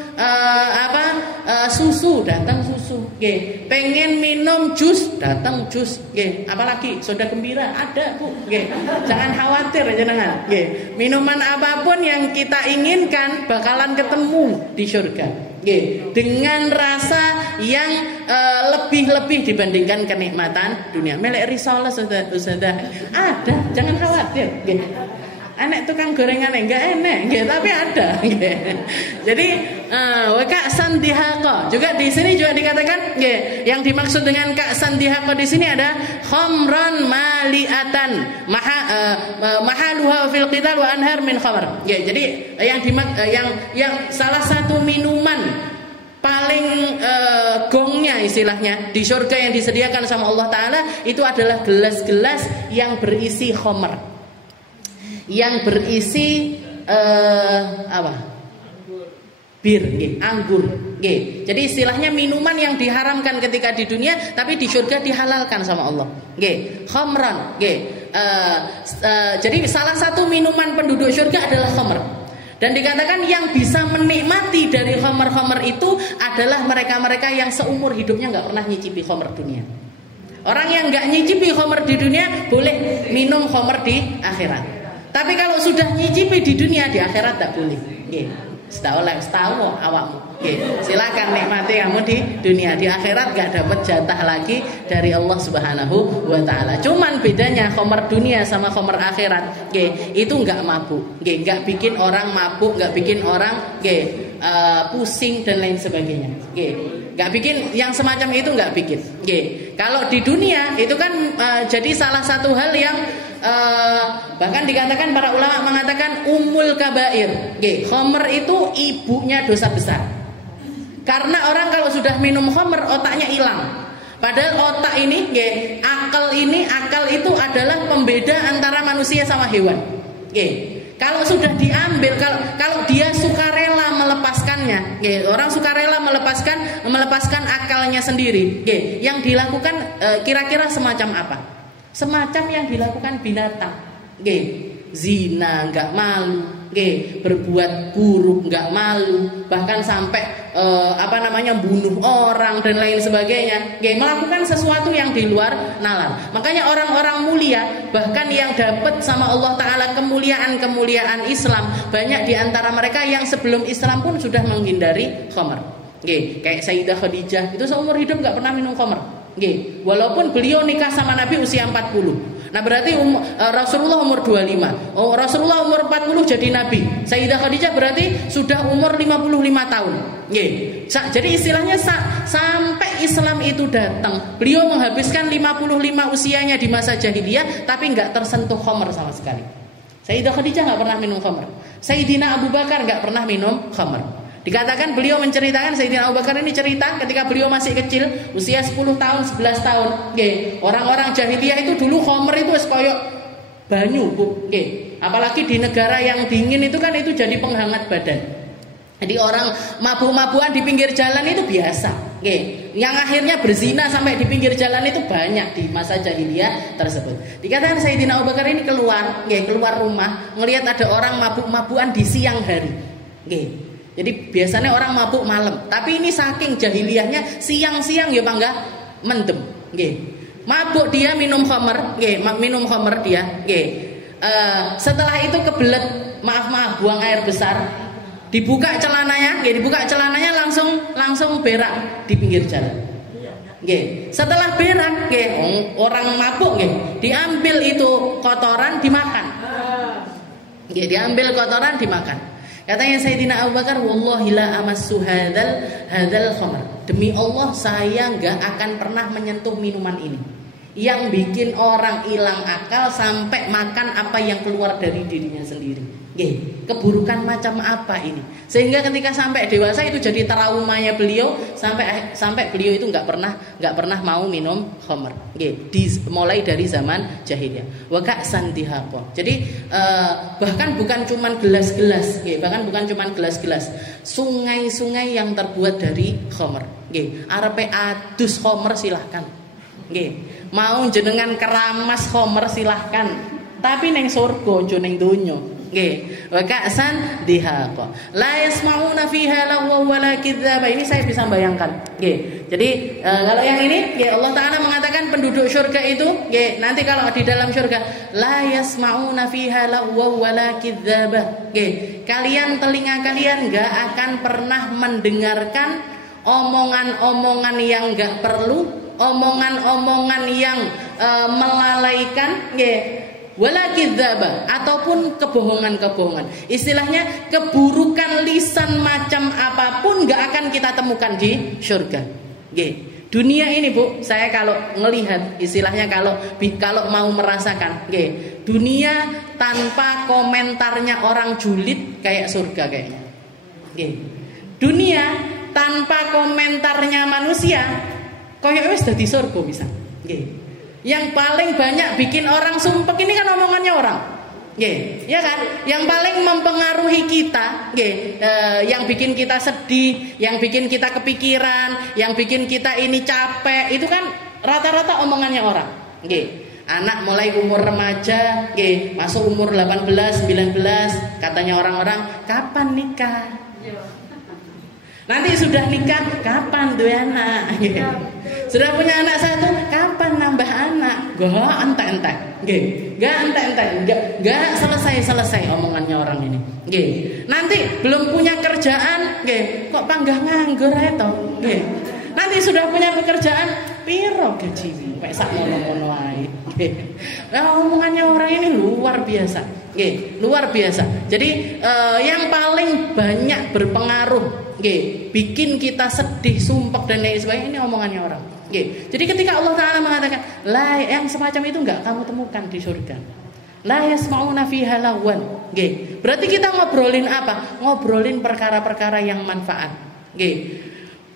susu, datang susu. Pengen minum jus, datang jus. Apalagi soda gembira ada, Bu. Jangan khawatir jenengan. Minuman apapun yang kita inginkan bakalan ketemu di surga. Dengan rasa yang lebih dibandingkan kenikmatan dunia. Melek risoles sudah ada, jangan khawatir. Enek tukang gorengan enggak enek, tapi ada. Jadi ka'san dihaqa. Juga di sini juga dikatakan, yang dimaksud dengan ka'san dihaqa di sini ada khamran mali'atan, mahaluha fil qital wa anhar min khamr. Jadi yang salah satu minuman paling gongnya istilahnya di surga yang disediakan sama Allah Taala itu adalah gelas-gelas yang berisi khamr. Yang berisi bir, anggur. Jadi istilahnya minuman yang diharamkan ketika di dunia, tapi di surga dihalalkan sama Allah. Khamran, Jadi salah satu minuman penduduk surga adalah khamr. Dan dikatakan yang bisa menikmati dari khamr-khamr itu adalah mereka-mereka yang seumur hidupnya nggak pernah nyicipi khamr dunia. Orang yang nggak nyicipi khamr di dunia boleh minum khamr di akhirat. Tapi kalau sudah nyicipi di dunia, di akhirat tak boleh. Setahu awakmu. Silakan nikmati kamu di dunia, di akhirat gak dapat jatah lagi dari Allah Subhanahu wa taala. Cuman bedanya khamr dunia sama khamr akhirat, itu nggak mabuk, nggak bikin orang mabuk, nggak bikin orang pusing dan lain sebagainya. Nggak bikin yang semacam itu, nggak bikin. Kalau di dunia itu kan jadi salah satu hal yang bahkan dikatakan para ulama mengatakan umul kabair. Khamr itu ibunya dosa besar. Karena orang kalau sudah minum khamr otaknya hilang. Padahal otak ini, akal itu adalah pembeda antara manusia sama hewan. Kalau sudah diambil, kalau dia sukarela melepaskannya, orang sukarela melepaskan akalnya sendiri. Yang dilakukan kira-kira semacam apa? Semacam yang dilakukan binatang. Zina nggak malu, berbuat buruk nggak malu, bahkan sampai bunuh orang dan lain sebagainya, melakukan sesuatu yang di luar nalar. Makanya orang-orang mulia, bahkan yang dapat sama Allah Ta'ala kemuliaan Islam, banyak diantara mereka yang sebelum Islam pun sudah menghindari khamr. Kayak Sayyidah Khadijah, itu seumur hidup nggak pernah minum khamr. Walaupun beliau nikah sama Nabi usia 40. Nah berarti Rasulullah umur 25. Rasulullah umur 40 jadi Nabi. Sayyidah Khadijah berarti sudah umur 55 tahun. Jadi istilahnya sampai Islam itu datang, beliau menghabiskan 55 usianya di masa jahiliyah, tapi nggak tersentuh khamr sama sekali. Sayyidah Khadijah nggak pernah minum khamr. Sayyidina Abu Bakar nggak pernah minum khamr. Dikatakan beliau menceritakan, Sayyidina Abu Bakar ini cerita ketika beliau masih kecil, usia 10 tahun, 11 tahun. Orang-orang jahiliyah itu dulu khamr itu koyok banyu, Bu. Apalagi di negara yang dingin itu kan itu jadi penghangat badan. Jadi orang mabuk-mabukan di pinggir jalan itu biasa. Yang akhirnya berzina sampai di pinggir jalan itu banyak di masa jahiliyah tersebut. Dikatakan Sayyidina Abu Bakar ini keluar rumah, ngelihat ada orang mabuk-mabukan di siang hari. Jadi biasanya orang mabuk malam, tapi ini saking jahiliyahnya siang-siang ya bangga mendem. Mabuk dia minum khamr, dia. Setelah itu kebelet, maaf buang air besar, dibuka celananya langsung berak di pinggir jalan. Setelah berak, orang mabuk, diambil itu kotoran dimakan. Diambil kotoran dimakan. Katanya Sayyidina Abu Bakar, wallahi la amassu hadzal khamr. Demi Allah saya enggak akan pernah menyentuh minuman ini yang bikin orang hilang akal sampai makan apa yang keluar dari dirinya sendiri. Keburukan macam apa ini? Sehingga ketika sampai dewasa itu jadi traumanya beliau sampai beliau itu nggak pernah mau minum khamr. Mulai dari zaman jahiliyah. Wa ka'san dihaqa. Jadi bahkan bukan cuman gelas-gelas, sungai-sungai yang terbuat dari khamr. Arepe adus khamr silahkan. Mau jenengan keramas khamr silahkan. Tapi neng surga aja neng donya. Wa ka'san dihaqa la yasma'una fiha lagwa wala kidzaba. Ini saya bisa bayangkan. Jadi kalau yang ini Allah Ta'ala mengatakan penduduk surga itu nanti kalau di dalam surga la yasma'una fiha lagwa wala kidzaba. Telinga kalian enggak akan pernah mendengarkan omongan-omongan yang enggak perlu, omongan-omongan yang melalaikan, wala kidzaba, ataupun kebohongan-kebohongan. Istilahnya keburukan lisan macam apapun gak akan kita temukan di surga. Dunia ini, Bu, saya kalau ngelihat istilahnya kalau mau merasakan, dunia tanpa komentarnya orang julid kayak surga kayaknya. Dunia tanpa komentarnya manusia kayak wis dadi surga bisa. Yang paling banyak bikin orang sumpek ini kan omongannya orang, ya kan? Yang paling mempengaruhi kita, yang bikin kita sedih, yang bikin kita kepikiran, yang bikin kita ini capek, itu kan rata-rata omongannya orang. Anak mulai umur remaja, nggih, masuk umur 18, 19, katanya orang-orang, kapan nikah? Nanti sudah nikah, kapan duwe anak? Sudah punya anak satu, kapan nambah anak? Gak entek-entek, nggih. Gak entek-entek, gak selesai-selesai omongannya orang ini. Nggih. Nanti belum punya kerjaan, nggih, kok panggah nganggur ae to? Nggih. Nanti sudah punya pekerjaan, piro gaji? Mek sak ngono-ngono ae. Nah, omongannya orang ini luar biasa. Nggih, luar biasa. Jadi yang paling banyak berpengaruh, nggih, bikin kita sedih, sumpek dan lain sebagainya, ini omongannya orang. Nggih. Jadi ketika Allah Ta'ala mengatakan, "La yang semacam itu enggak kamu temukan di surga." La yasma'una fiha lagwan. Nggih. Berarti kita ngobrolin apa? Ngobrolin perkara-perkara yang manfaat. Nggih.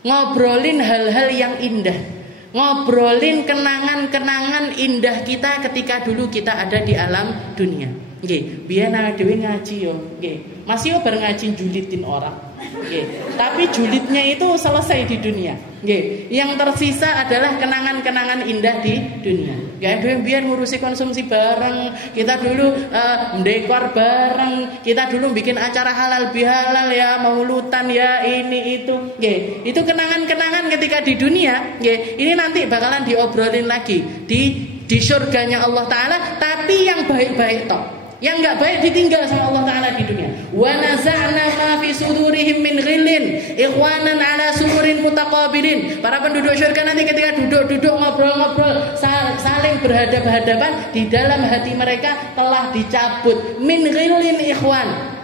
Ngobrolin hal-hal yang indah. Ngobrolin kenangan-kenangan indah kita ketika dulu kita ada di alam dunia. Nggih, biyen dhewe ngaji yo, nggih. Masih yo bareng ngaji julitin orang. Nggih. Tapi julitnya itu selesai di dunia. Nggih. Yang tersisa adalah kenangan-kenangan indah di dunia. Ya dhewe biyen ngurusi konsumsi bareng, kita dulu mendekor bareng, kita dulu bikin acara halal bihalal ya, maulutan ya, ini itu. Nggih. Itu kenangan-kenangan ketika di dunia, nggih. Ini nanti bakalan diobrolin lagi di surganya Allah Ta'ala, tapi yang baik-baik toh. Yang enggak baik ditinggal sama Allah Ta'ala di dunia. Wa naza'na ma fi sudurihim min ghillin ikhwanan ala sururin mutaqabilin. Para penduduk surga nanti ketika duduk-duduk ngobrol-ngobrol saling berhadap-hadapan, di dalam hati mereka telah dicabut min ghillin ikhwan.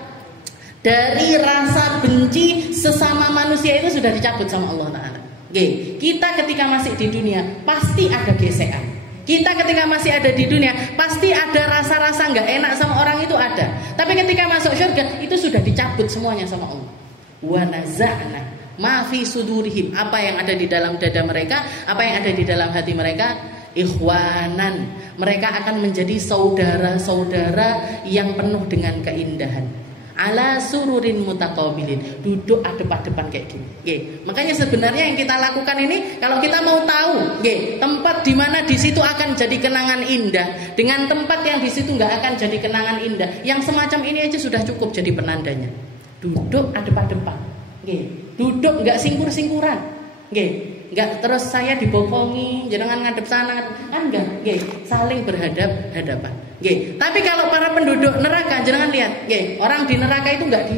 Dari rasa benci sesama manusia itu sudah dicabut sama Allah Ta'ala. Oke, kita ketika masih di dunia pasti ada gesekan. Kita ketika masih ada di dunia pasti ada rasa-rasa nggak enak sama orang itu ada. Tapi ketika masuk surga itu sudah dicabut semuanya sama Allah. Wa naza'na ma fi sudurihim, apa yang ada di dalam dada mereka, apa yang ada di dalam hati mereka, ikhwanan. Mereka akan menjadi saudara-saudara yang penuh dengan keindahan. Ala sururin mutaqabilin, duduk adep-adepan kayak gini. Nggih. Makanya sebenarnya yang kita lakukan ini, kalau kita mau tahu, nggih, tempat di mana di situ akan jadi kenangan indah dengan tempat yang di situ nggak akan jadi kenangan indah, yang semacam ini aja sudah cukup jadi penandanya. Duduk adep-adepan. Nggih. Duduk nggak singkur-singkuran. Nggih. Enggak terus saya dibokongi, jangan ngadep sana, kan enggak, nggih, saling berhadap-hadapan. Nggih. Tapi kalau para penduduk neraka, jangan lihat, nggih, orang di neraka itu enggak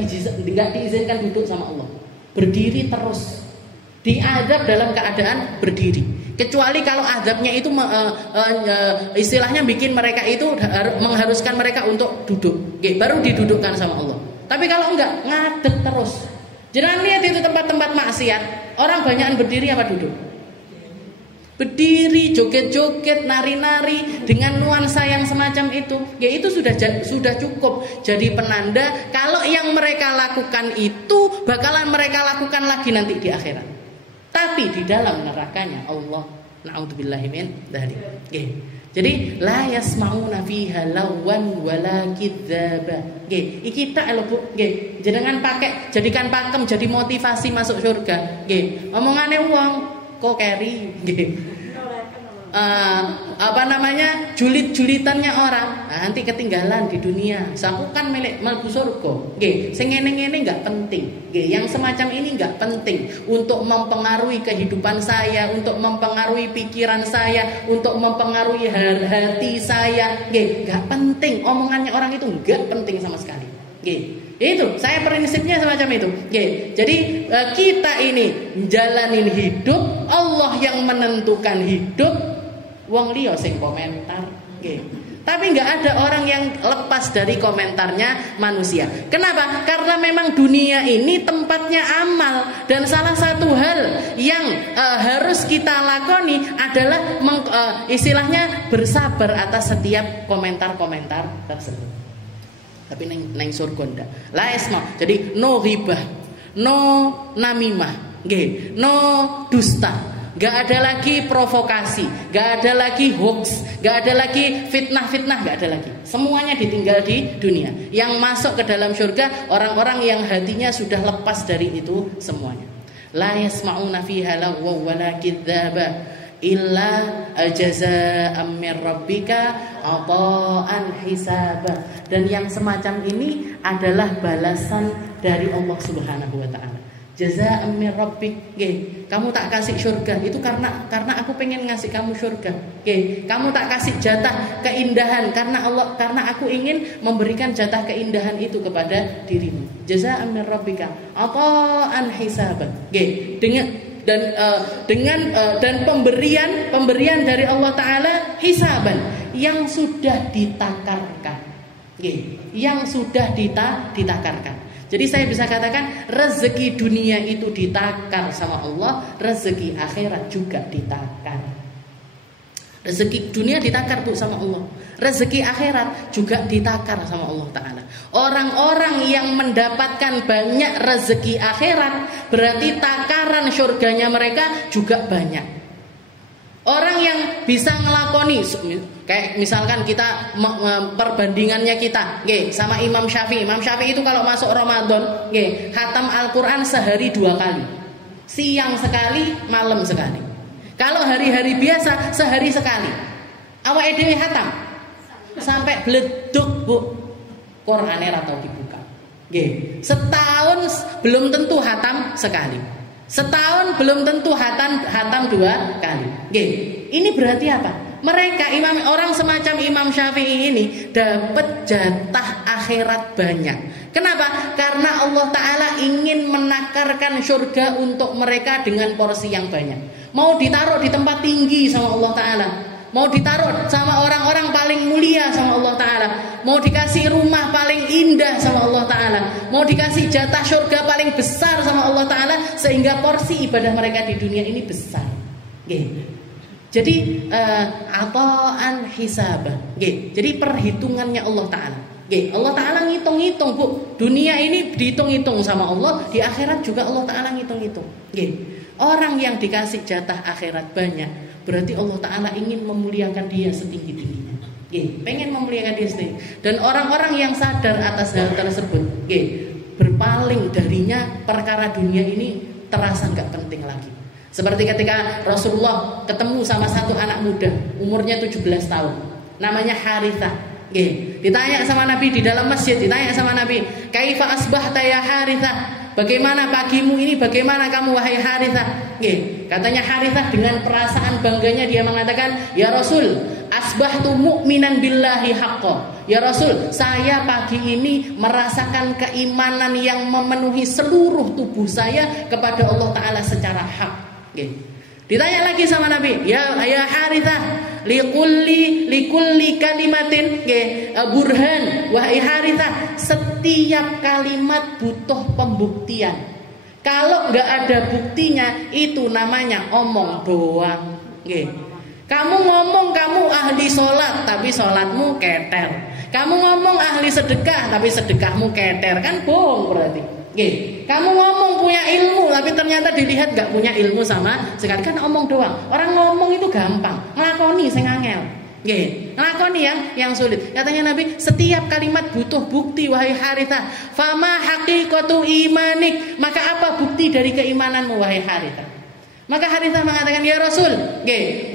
diizinkan duduk sama Allah. Berdiri terus. Diazab dalam keadaan berdiri. Kecuali kalau azabnya itu istilahnya bikin mereka itu mengharuskan mereka untuk duduk. Nggih, baru didudukkan sama Allah. Tapi kalau enggak, ngadep terus. Jangan lihat itu tempat-tempat maksiat, orang banyakan berdiri apa duduk? Berdiri, joget-joget, nari-nari dengan nuansa yang semacam itu. Ya itu sudah cukup jadi penanda kalau yang mereka lakukan itu bakalan mereka lakukan lagi nanti di akhirat. Tapi di dalam nerakanya Allah, na'udzubillahi min dzalik. Jadi la yasma'una fiha lawan wala kidzaba. Nggih, iki tak lho Bu, nggih. Jenengan jadikan pakem jadi motivasi masuk surga. Nggih. Omongane wong kok keri, nggih. Julit-julitannya orang. Nah, nanti ketinggalan di dunia. Saku kan milik mlebu surga. Nggih, sing ngene-ngene enggak penting. Nggih, yang semacam ini enggak penting untuk mempengaruhi kehidupan saya, untuk mempengaruhi pikiran saya, untuk mempengaruhi hati saya. Nggih, enggak penting. Omongannya orang itu enggak penting sama sekali. Nggih. Itu saya prinsipnya semacam itu. Nggih. Jadi kita ini jalanin hidup, Allah yang menentukan hidup. Wong liya sing komentar, nggih. Tapi nggak ada orang yang lepas dari komentarnya manusia. Kenapa? Karena memang dunia ini tempatnya amal, dan salah satu hal yang harus kita lakoni adalah istilahnya bersabar atas setiap komentar-komentar tersebut. Tapi neng surga ndak. La isma. Jadi no ghibah, no namimah, nggih, no dusta. Gak ada lagi provokasi, gak ada lagi hoax, gak ada lagi fitnah-fitnah, gak ada lagi. Semuanya ditinggal di dunia. Yang masuk ke dalam surga orang-orang yang hatinya sudah lepas dari itu semuanya. La yasma'una fiha lagwa wala kidzaba. illa jazaa'an min rabbika ata'an hisaba. Dan yang semacam ini adalah balasan dari Allah Subhanahu wa taala. Jazaa'an min rabbik, kamu tak kasih surga itu karena aku pengen ngasih kamu surga. Kamu tak kasih jatah keindahan karena aku ingin memberikan jatah keindahan itu kepada dirimu. Jazaa'an min rabbika ata'an hisaba. Dan pemberian dari Allah taala hisaban yang sudah ditakarkan. Yang sudah ditakarkan. Jadi saya bisa katakan rezeki dunia itu ditakar sama Allah, rezeki akhirat juga ditakar. Rezeki dunia ditakar tuh sama Allah, rezeki akhirat juga ditakar sama Allah taala. Orang-orang yang mendapatkan banyak rezeki akhirat berarti takaran surganya mereka juga banyak. Orang yang bisa ngelakoni, kayak misalkan kita perbandingannya kita sama Imam Syafi'i. Imam Syafi'i itu kalau masuk Ramadan khatam Al-Quran sehari 2 kali, siang sekali, malam sekali. Kalau hari-hari biasa sehari sekali. Awake dhewe khatam sampai bleduk bu, Qur'ane ra tau dibuka. Setahun belum tentu khatam sekali. Setahun belum tentu hatam 2 kali. Ini berarti apa? Mereka orang semacam Imam Syafi'i ini dapat jatah akhirat banyak. Kenapa? Karena Allah taala ingin menakarkan surga untuk mereka dengan porsi yang banyak. Mau ditaruh di tempat tinggi sama Allah taala, mau ditaruh sama orang-orang paling mulia sama Allah ta'ala, mau dikasih rumah paling indah sama Allah ta'ala, mau dikasih jatah surga paling besar sama Allah ta'ala, sehingga porsi ibadah mereka di dunia ini besar. Jadi ata'an hisabah. Jadi perhitungannya Allah ta'ala. Allah ta'ala ngitung-ngitung bu, dunia ini dihitung-hitung sama Allah, di akhirat juga Allah ta'ala ngitung-ngitung. Orang yang dikasih jatah akhirat banyak, berarti Allah Ta'ala ingin memuliakan dia setinggi-tingginya. Pengen memuliakan dia setinggi. Dan orang-orang yang sadar atas hal tersebut, berpaling darinya perkara dunia ini terasa gak penting lagi. Seperti ketika Rasulullah ketemu sama satu anak muda, umurnya 17 tahun, namanya Harithah. Ditanya sama Nabi di dalam masjid, ditanya sama Nabi, "Kaifa asbahta ya Harithah?" Bagaimana pagimu ini? Bagaimana kamu wahai Harithah? Katanya Harithah dengan perasaan bangganya dia mengatakan, "Ya Rasul, asbahtu mu'minan billahi haqqo." Ya Rasul, saya pagi ini merasakan keimanan yang memenuhi seluruh tubuh saya kepada Allah Ta'ala secara hak. Ditanya lagi sama Nabi, ya Harithah, likulli kalimatin burhan. Wahai Harithah, setiap kalimat butuh pembuktian. Kalau nggak ada buktinya, itu namanya omong doang. Kamu ngomong kamu ahli sholat, tapi sholatmu keter. Kamu ngomong ahli sedekah, tapi sedekahmu keter, kan bohong berarti. Kamu ngomong punya ilmu, tapi ternyata dilihat gak punya ilmu sama sekali, kan omong doang. Orang ngomong itu gampang, ngelakoni sing angel. Ngelakoni yang sulit. Katanya Nabi, setiap kalimat butuh bukti wahai Harithah. Fama haqiqatu imanik, maka apa bukti dari keimananmu wahai Harithah? Maka Harithah mengatakan, ya Rasul,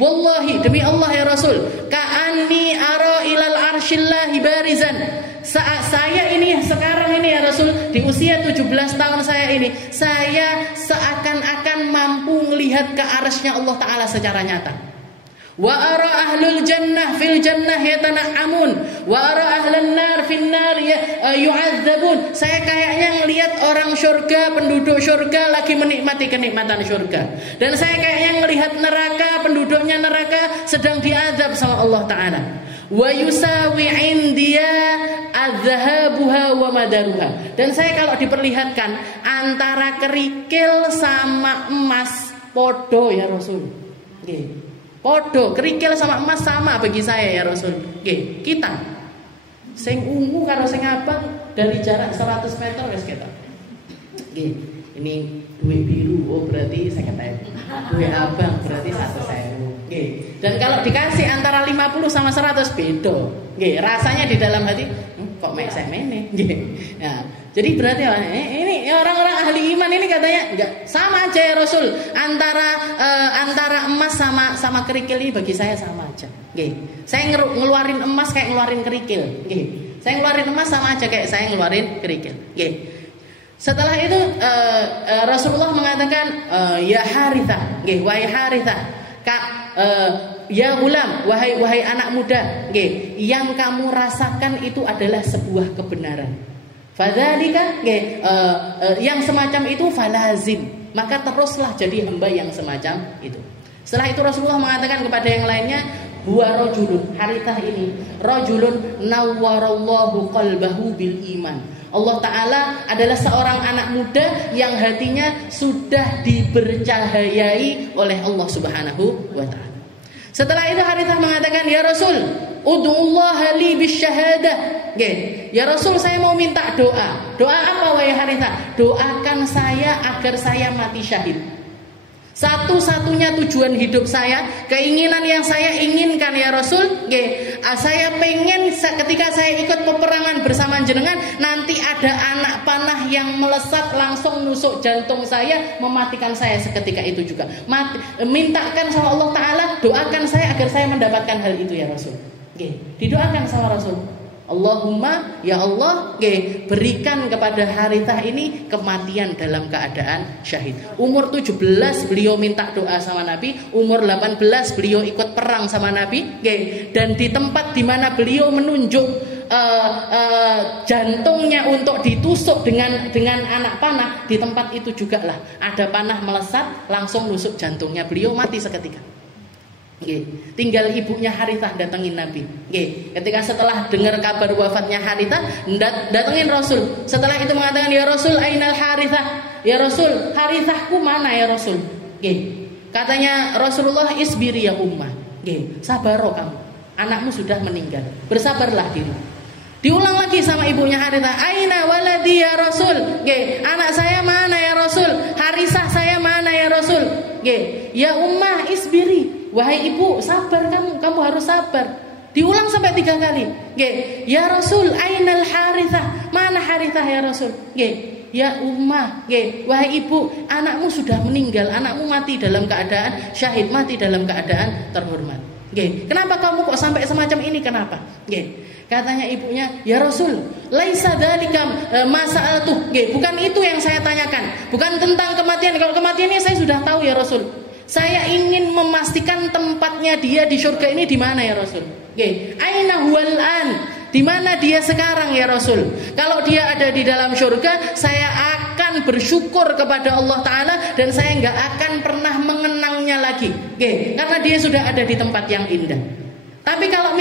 wallahi demi Allah ya Rasul, ka'anni ara ilal arsyillahi barizan. Saat saya ini sekarang ini ya Rasul, di usia 17 tahun saya ini, saya seakan-akan mampu melihat ke arsy-Nya Allah Ta'ala secara nyata. Wa ara ahlul jannah fil jannah yatana'amun, wa ara ahlan nar fin nar yu'adzabun. Saya kayaknya ngelihat orang surga, penduduk surga lagi menikmati kenikmatan surga. Dan saya kayaknya ngelihat neraka, penduduknya neraka sedang diazab sama Allah Ta'ala. Wa yusawi indiya adzahabuha wa madaruha. Dan saya kalau diperlihatkan antara kerikil sama emas podo ya Rasul. Podo, kerikil sama emas sama bagi saya ya Rasul. Kita sing ungu karo sing abang dari jarak 100 meter wis ketok. Ini duit biru, oh berarti 50.000. Duit abang berarti 100.000. Dan kalau dikasih antara 50 sama 100 beda. Rasanya di dalam hati, kok mek semene. Nah, jadi berarti ini orang-orang ahli iman ini katanya enggak sama aja ya Rasul, antara emas sama kerikil ini bagi saya sama aja. Nggih. Saya ngeluarin emas kayak ngeluarin kerikil. Nggih. Saya ngeluarin emas sama aja kayak saya ngeluarin kerikil. Nggih. Setelah itu Rasulullah mengatakan ya Harithah, nggih, wahai Harithah, Kak ya gulam, wahai anak muda, nggih, yang kamu rasakan itu adalah sebuah kebenaran. Fadzalika, nggih, yang semacam itu falazim, maka teruslah jadi hamba yang semacam itu. Setelah itu Rasulullah mengatakan kepada yang lainnya, huwa rajulun, Harithah ini rajulun nawwarallahu qalbahu bil iman. Allah Ta'ala adalah seorang anak muda yang hatinya sudah dibercahayai oleh Allah Subhanahu wa Ta'ala. Setelah itu Harithah mengatakan, ya Rasul, ud'ullaha li bisyahadah. Ya Rasul, saya mau minta doa. Doa apa wahai Harithah? Doakan saya agar saya mati syahid. Satu-satunya tujuan hidup saya, keinginan yang saya inginkan ya Rasul, saya pengen ketika saya ikut peperangan bersama jenengan, nanti ada anak panah yang melesat langsung nusuk jantung saya, mematikan saya seketika itu juga. Mintakan sama Allah Ta'ala, doakan saya agar saya mendapatkan hal itu ya Rasul. Didoakan sama Rasul. Allahumma ya Allah, berikan kepada Harithah ini kematian dalam keadaan syahid. Umur 17 beliau minta doa sama Nabi, umur 18 beliau ikut perang sama Nabi, dan di tempat di mana beliau menunjuk jantungnya untuk ditusuk dengan anak panah, di tempat itu juga lah ada panah melesat langsung nusuk jantungnya, beliau mati seketika. Tinggal ibunya Harithah datengin Nabi. Ketika setelah dengar kabar wafatnya Harithah, datengin Rasul. Setelah itu mengatakan, ya Rasul, ainal Harithah? Ya Rasul, Harithahku mana ya Rasul? Katanya Rasulullah, isbiri ya ummah. Sabaro kamu, anakmu sudah meninggal, bersabarlah diri. Diulang lagi sama ibunya Harithah, aina waladi ya Rasul? Anak saya mana ya Rasul? Harithah saya mana ya Rasul? Ya ummah isbiri, wahai ibu, sabar kamu harus sabar. Diulang sampai 3 kali. Ya Rasul, ainal Harithah? Mana Harithah ya Rasul? Ya ummah, wahai ibu, anakmu sudah meninggal, anakmu mati dalam keadaan syahid, mati dalam keadaan terhormat. Kenapa kamu kok sampai semacam ini? Kenapa? Katanya ibunya, ya Rasul, laisa dzalika masa'altu. Bukan itu yang saya tanyakan, bukan tentang kematian. Kalau kematiannya saya sudah tahu ya Rasul. Saya ingin memastikan tempatnya dia di surga ini di mana ya Rasul? Aina huwal an? Di mana dia sekarang ya Rasul? Kalau dia ada di dalam surga, saya akan bersyukur kepada Allah Ta'ala dan saya nggak akan pernah mengenangnya lagi. Karena dia sudah ada di tempat yang indah. Tapi kalau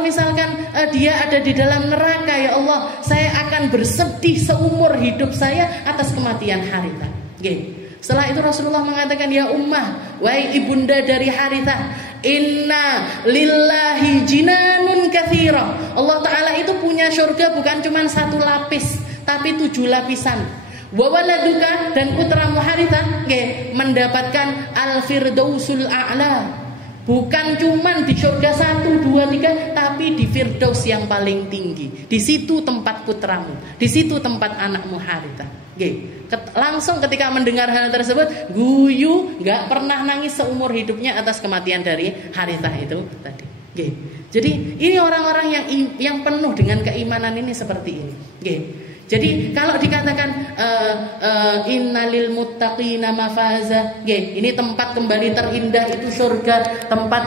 misalkan dia ada di dalam neraka ya Allah, saya akan bersedih seumur hidup saya atas kematian Harithah. Setelah itu Rasulullah mengatakan, ya ummah, wahai ibunda dari Harithah, inna lillahi jinanun katsira. Allah Ta'ala itu punya surga bukan cuma 1 lapis, tapi 7 lapisan. Wa waladuka, dan putramu Harithah mendapatkan al-firdausul a'la. Bukan cuman di surga 1, 2, 3, tapi di Firdaus yang paling tinggi. Di situ tempat putramu, di situ tempat anakmu Harithah. Langsung ketika mendengar hal tersebut, guyu, nggak pernah nangis seumur hidupnya atas kematian dari Harithah itu tadi. Jadi ini orang-orang yang penuh dengan keimanan ini seperti ini. Jadi kalau dikatakan innalil muttaqina mafaza, ini tempat kembali terindah itu surga, tempat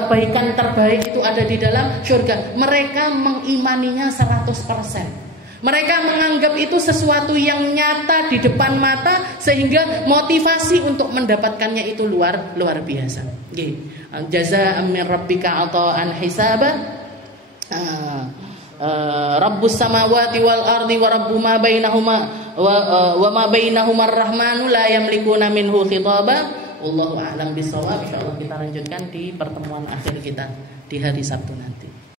kebaikan terbaik itu ada di dalam surga. Mereka mengimaninya 100%. Mereka menganggap itu sesuatu yang nyata di depan mata, sehingga motivasi untuk mendapatkannya itu luar biasa. Jazaa'an min rabbika 'ata'an hisaba. Rabbus samawati wal ardi wa rabbu ma bainahuma wa ma bainahuma ar-rahmanu la yamlikuna minhu khitaba. Wallahu a'lam bishawab. Insyaallah kita lanjutkan di pertemuan akhir kita di hari Sabtu nanti.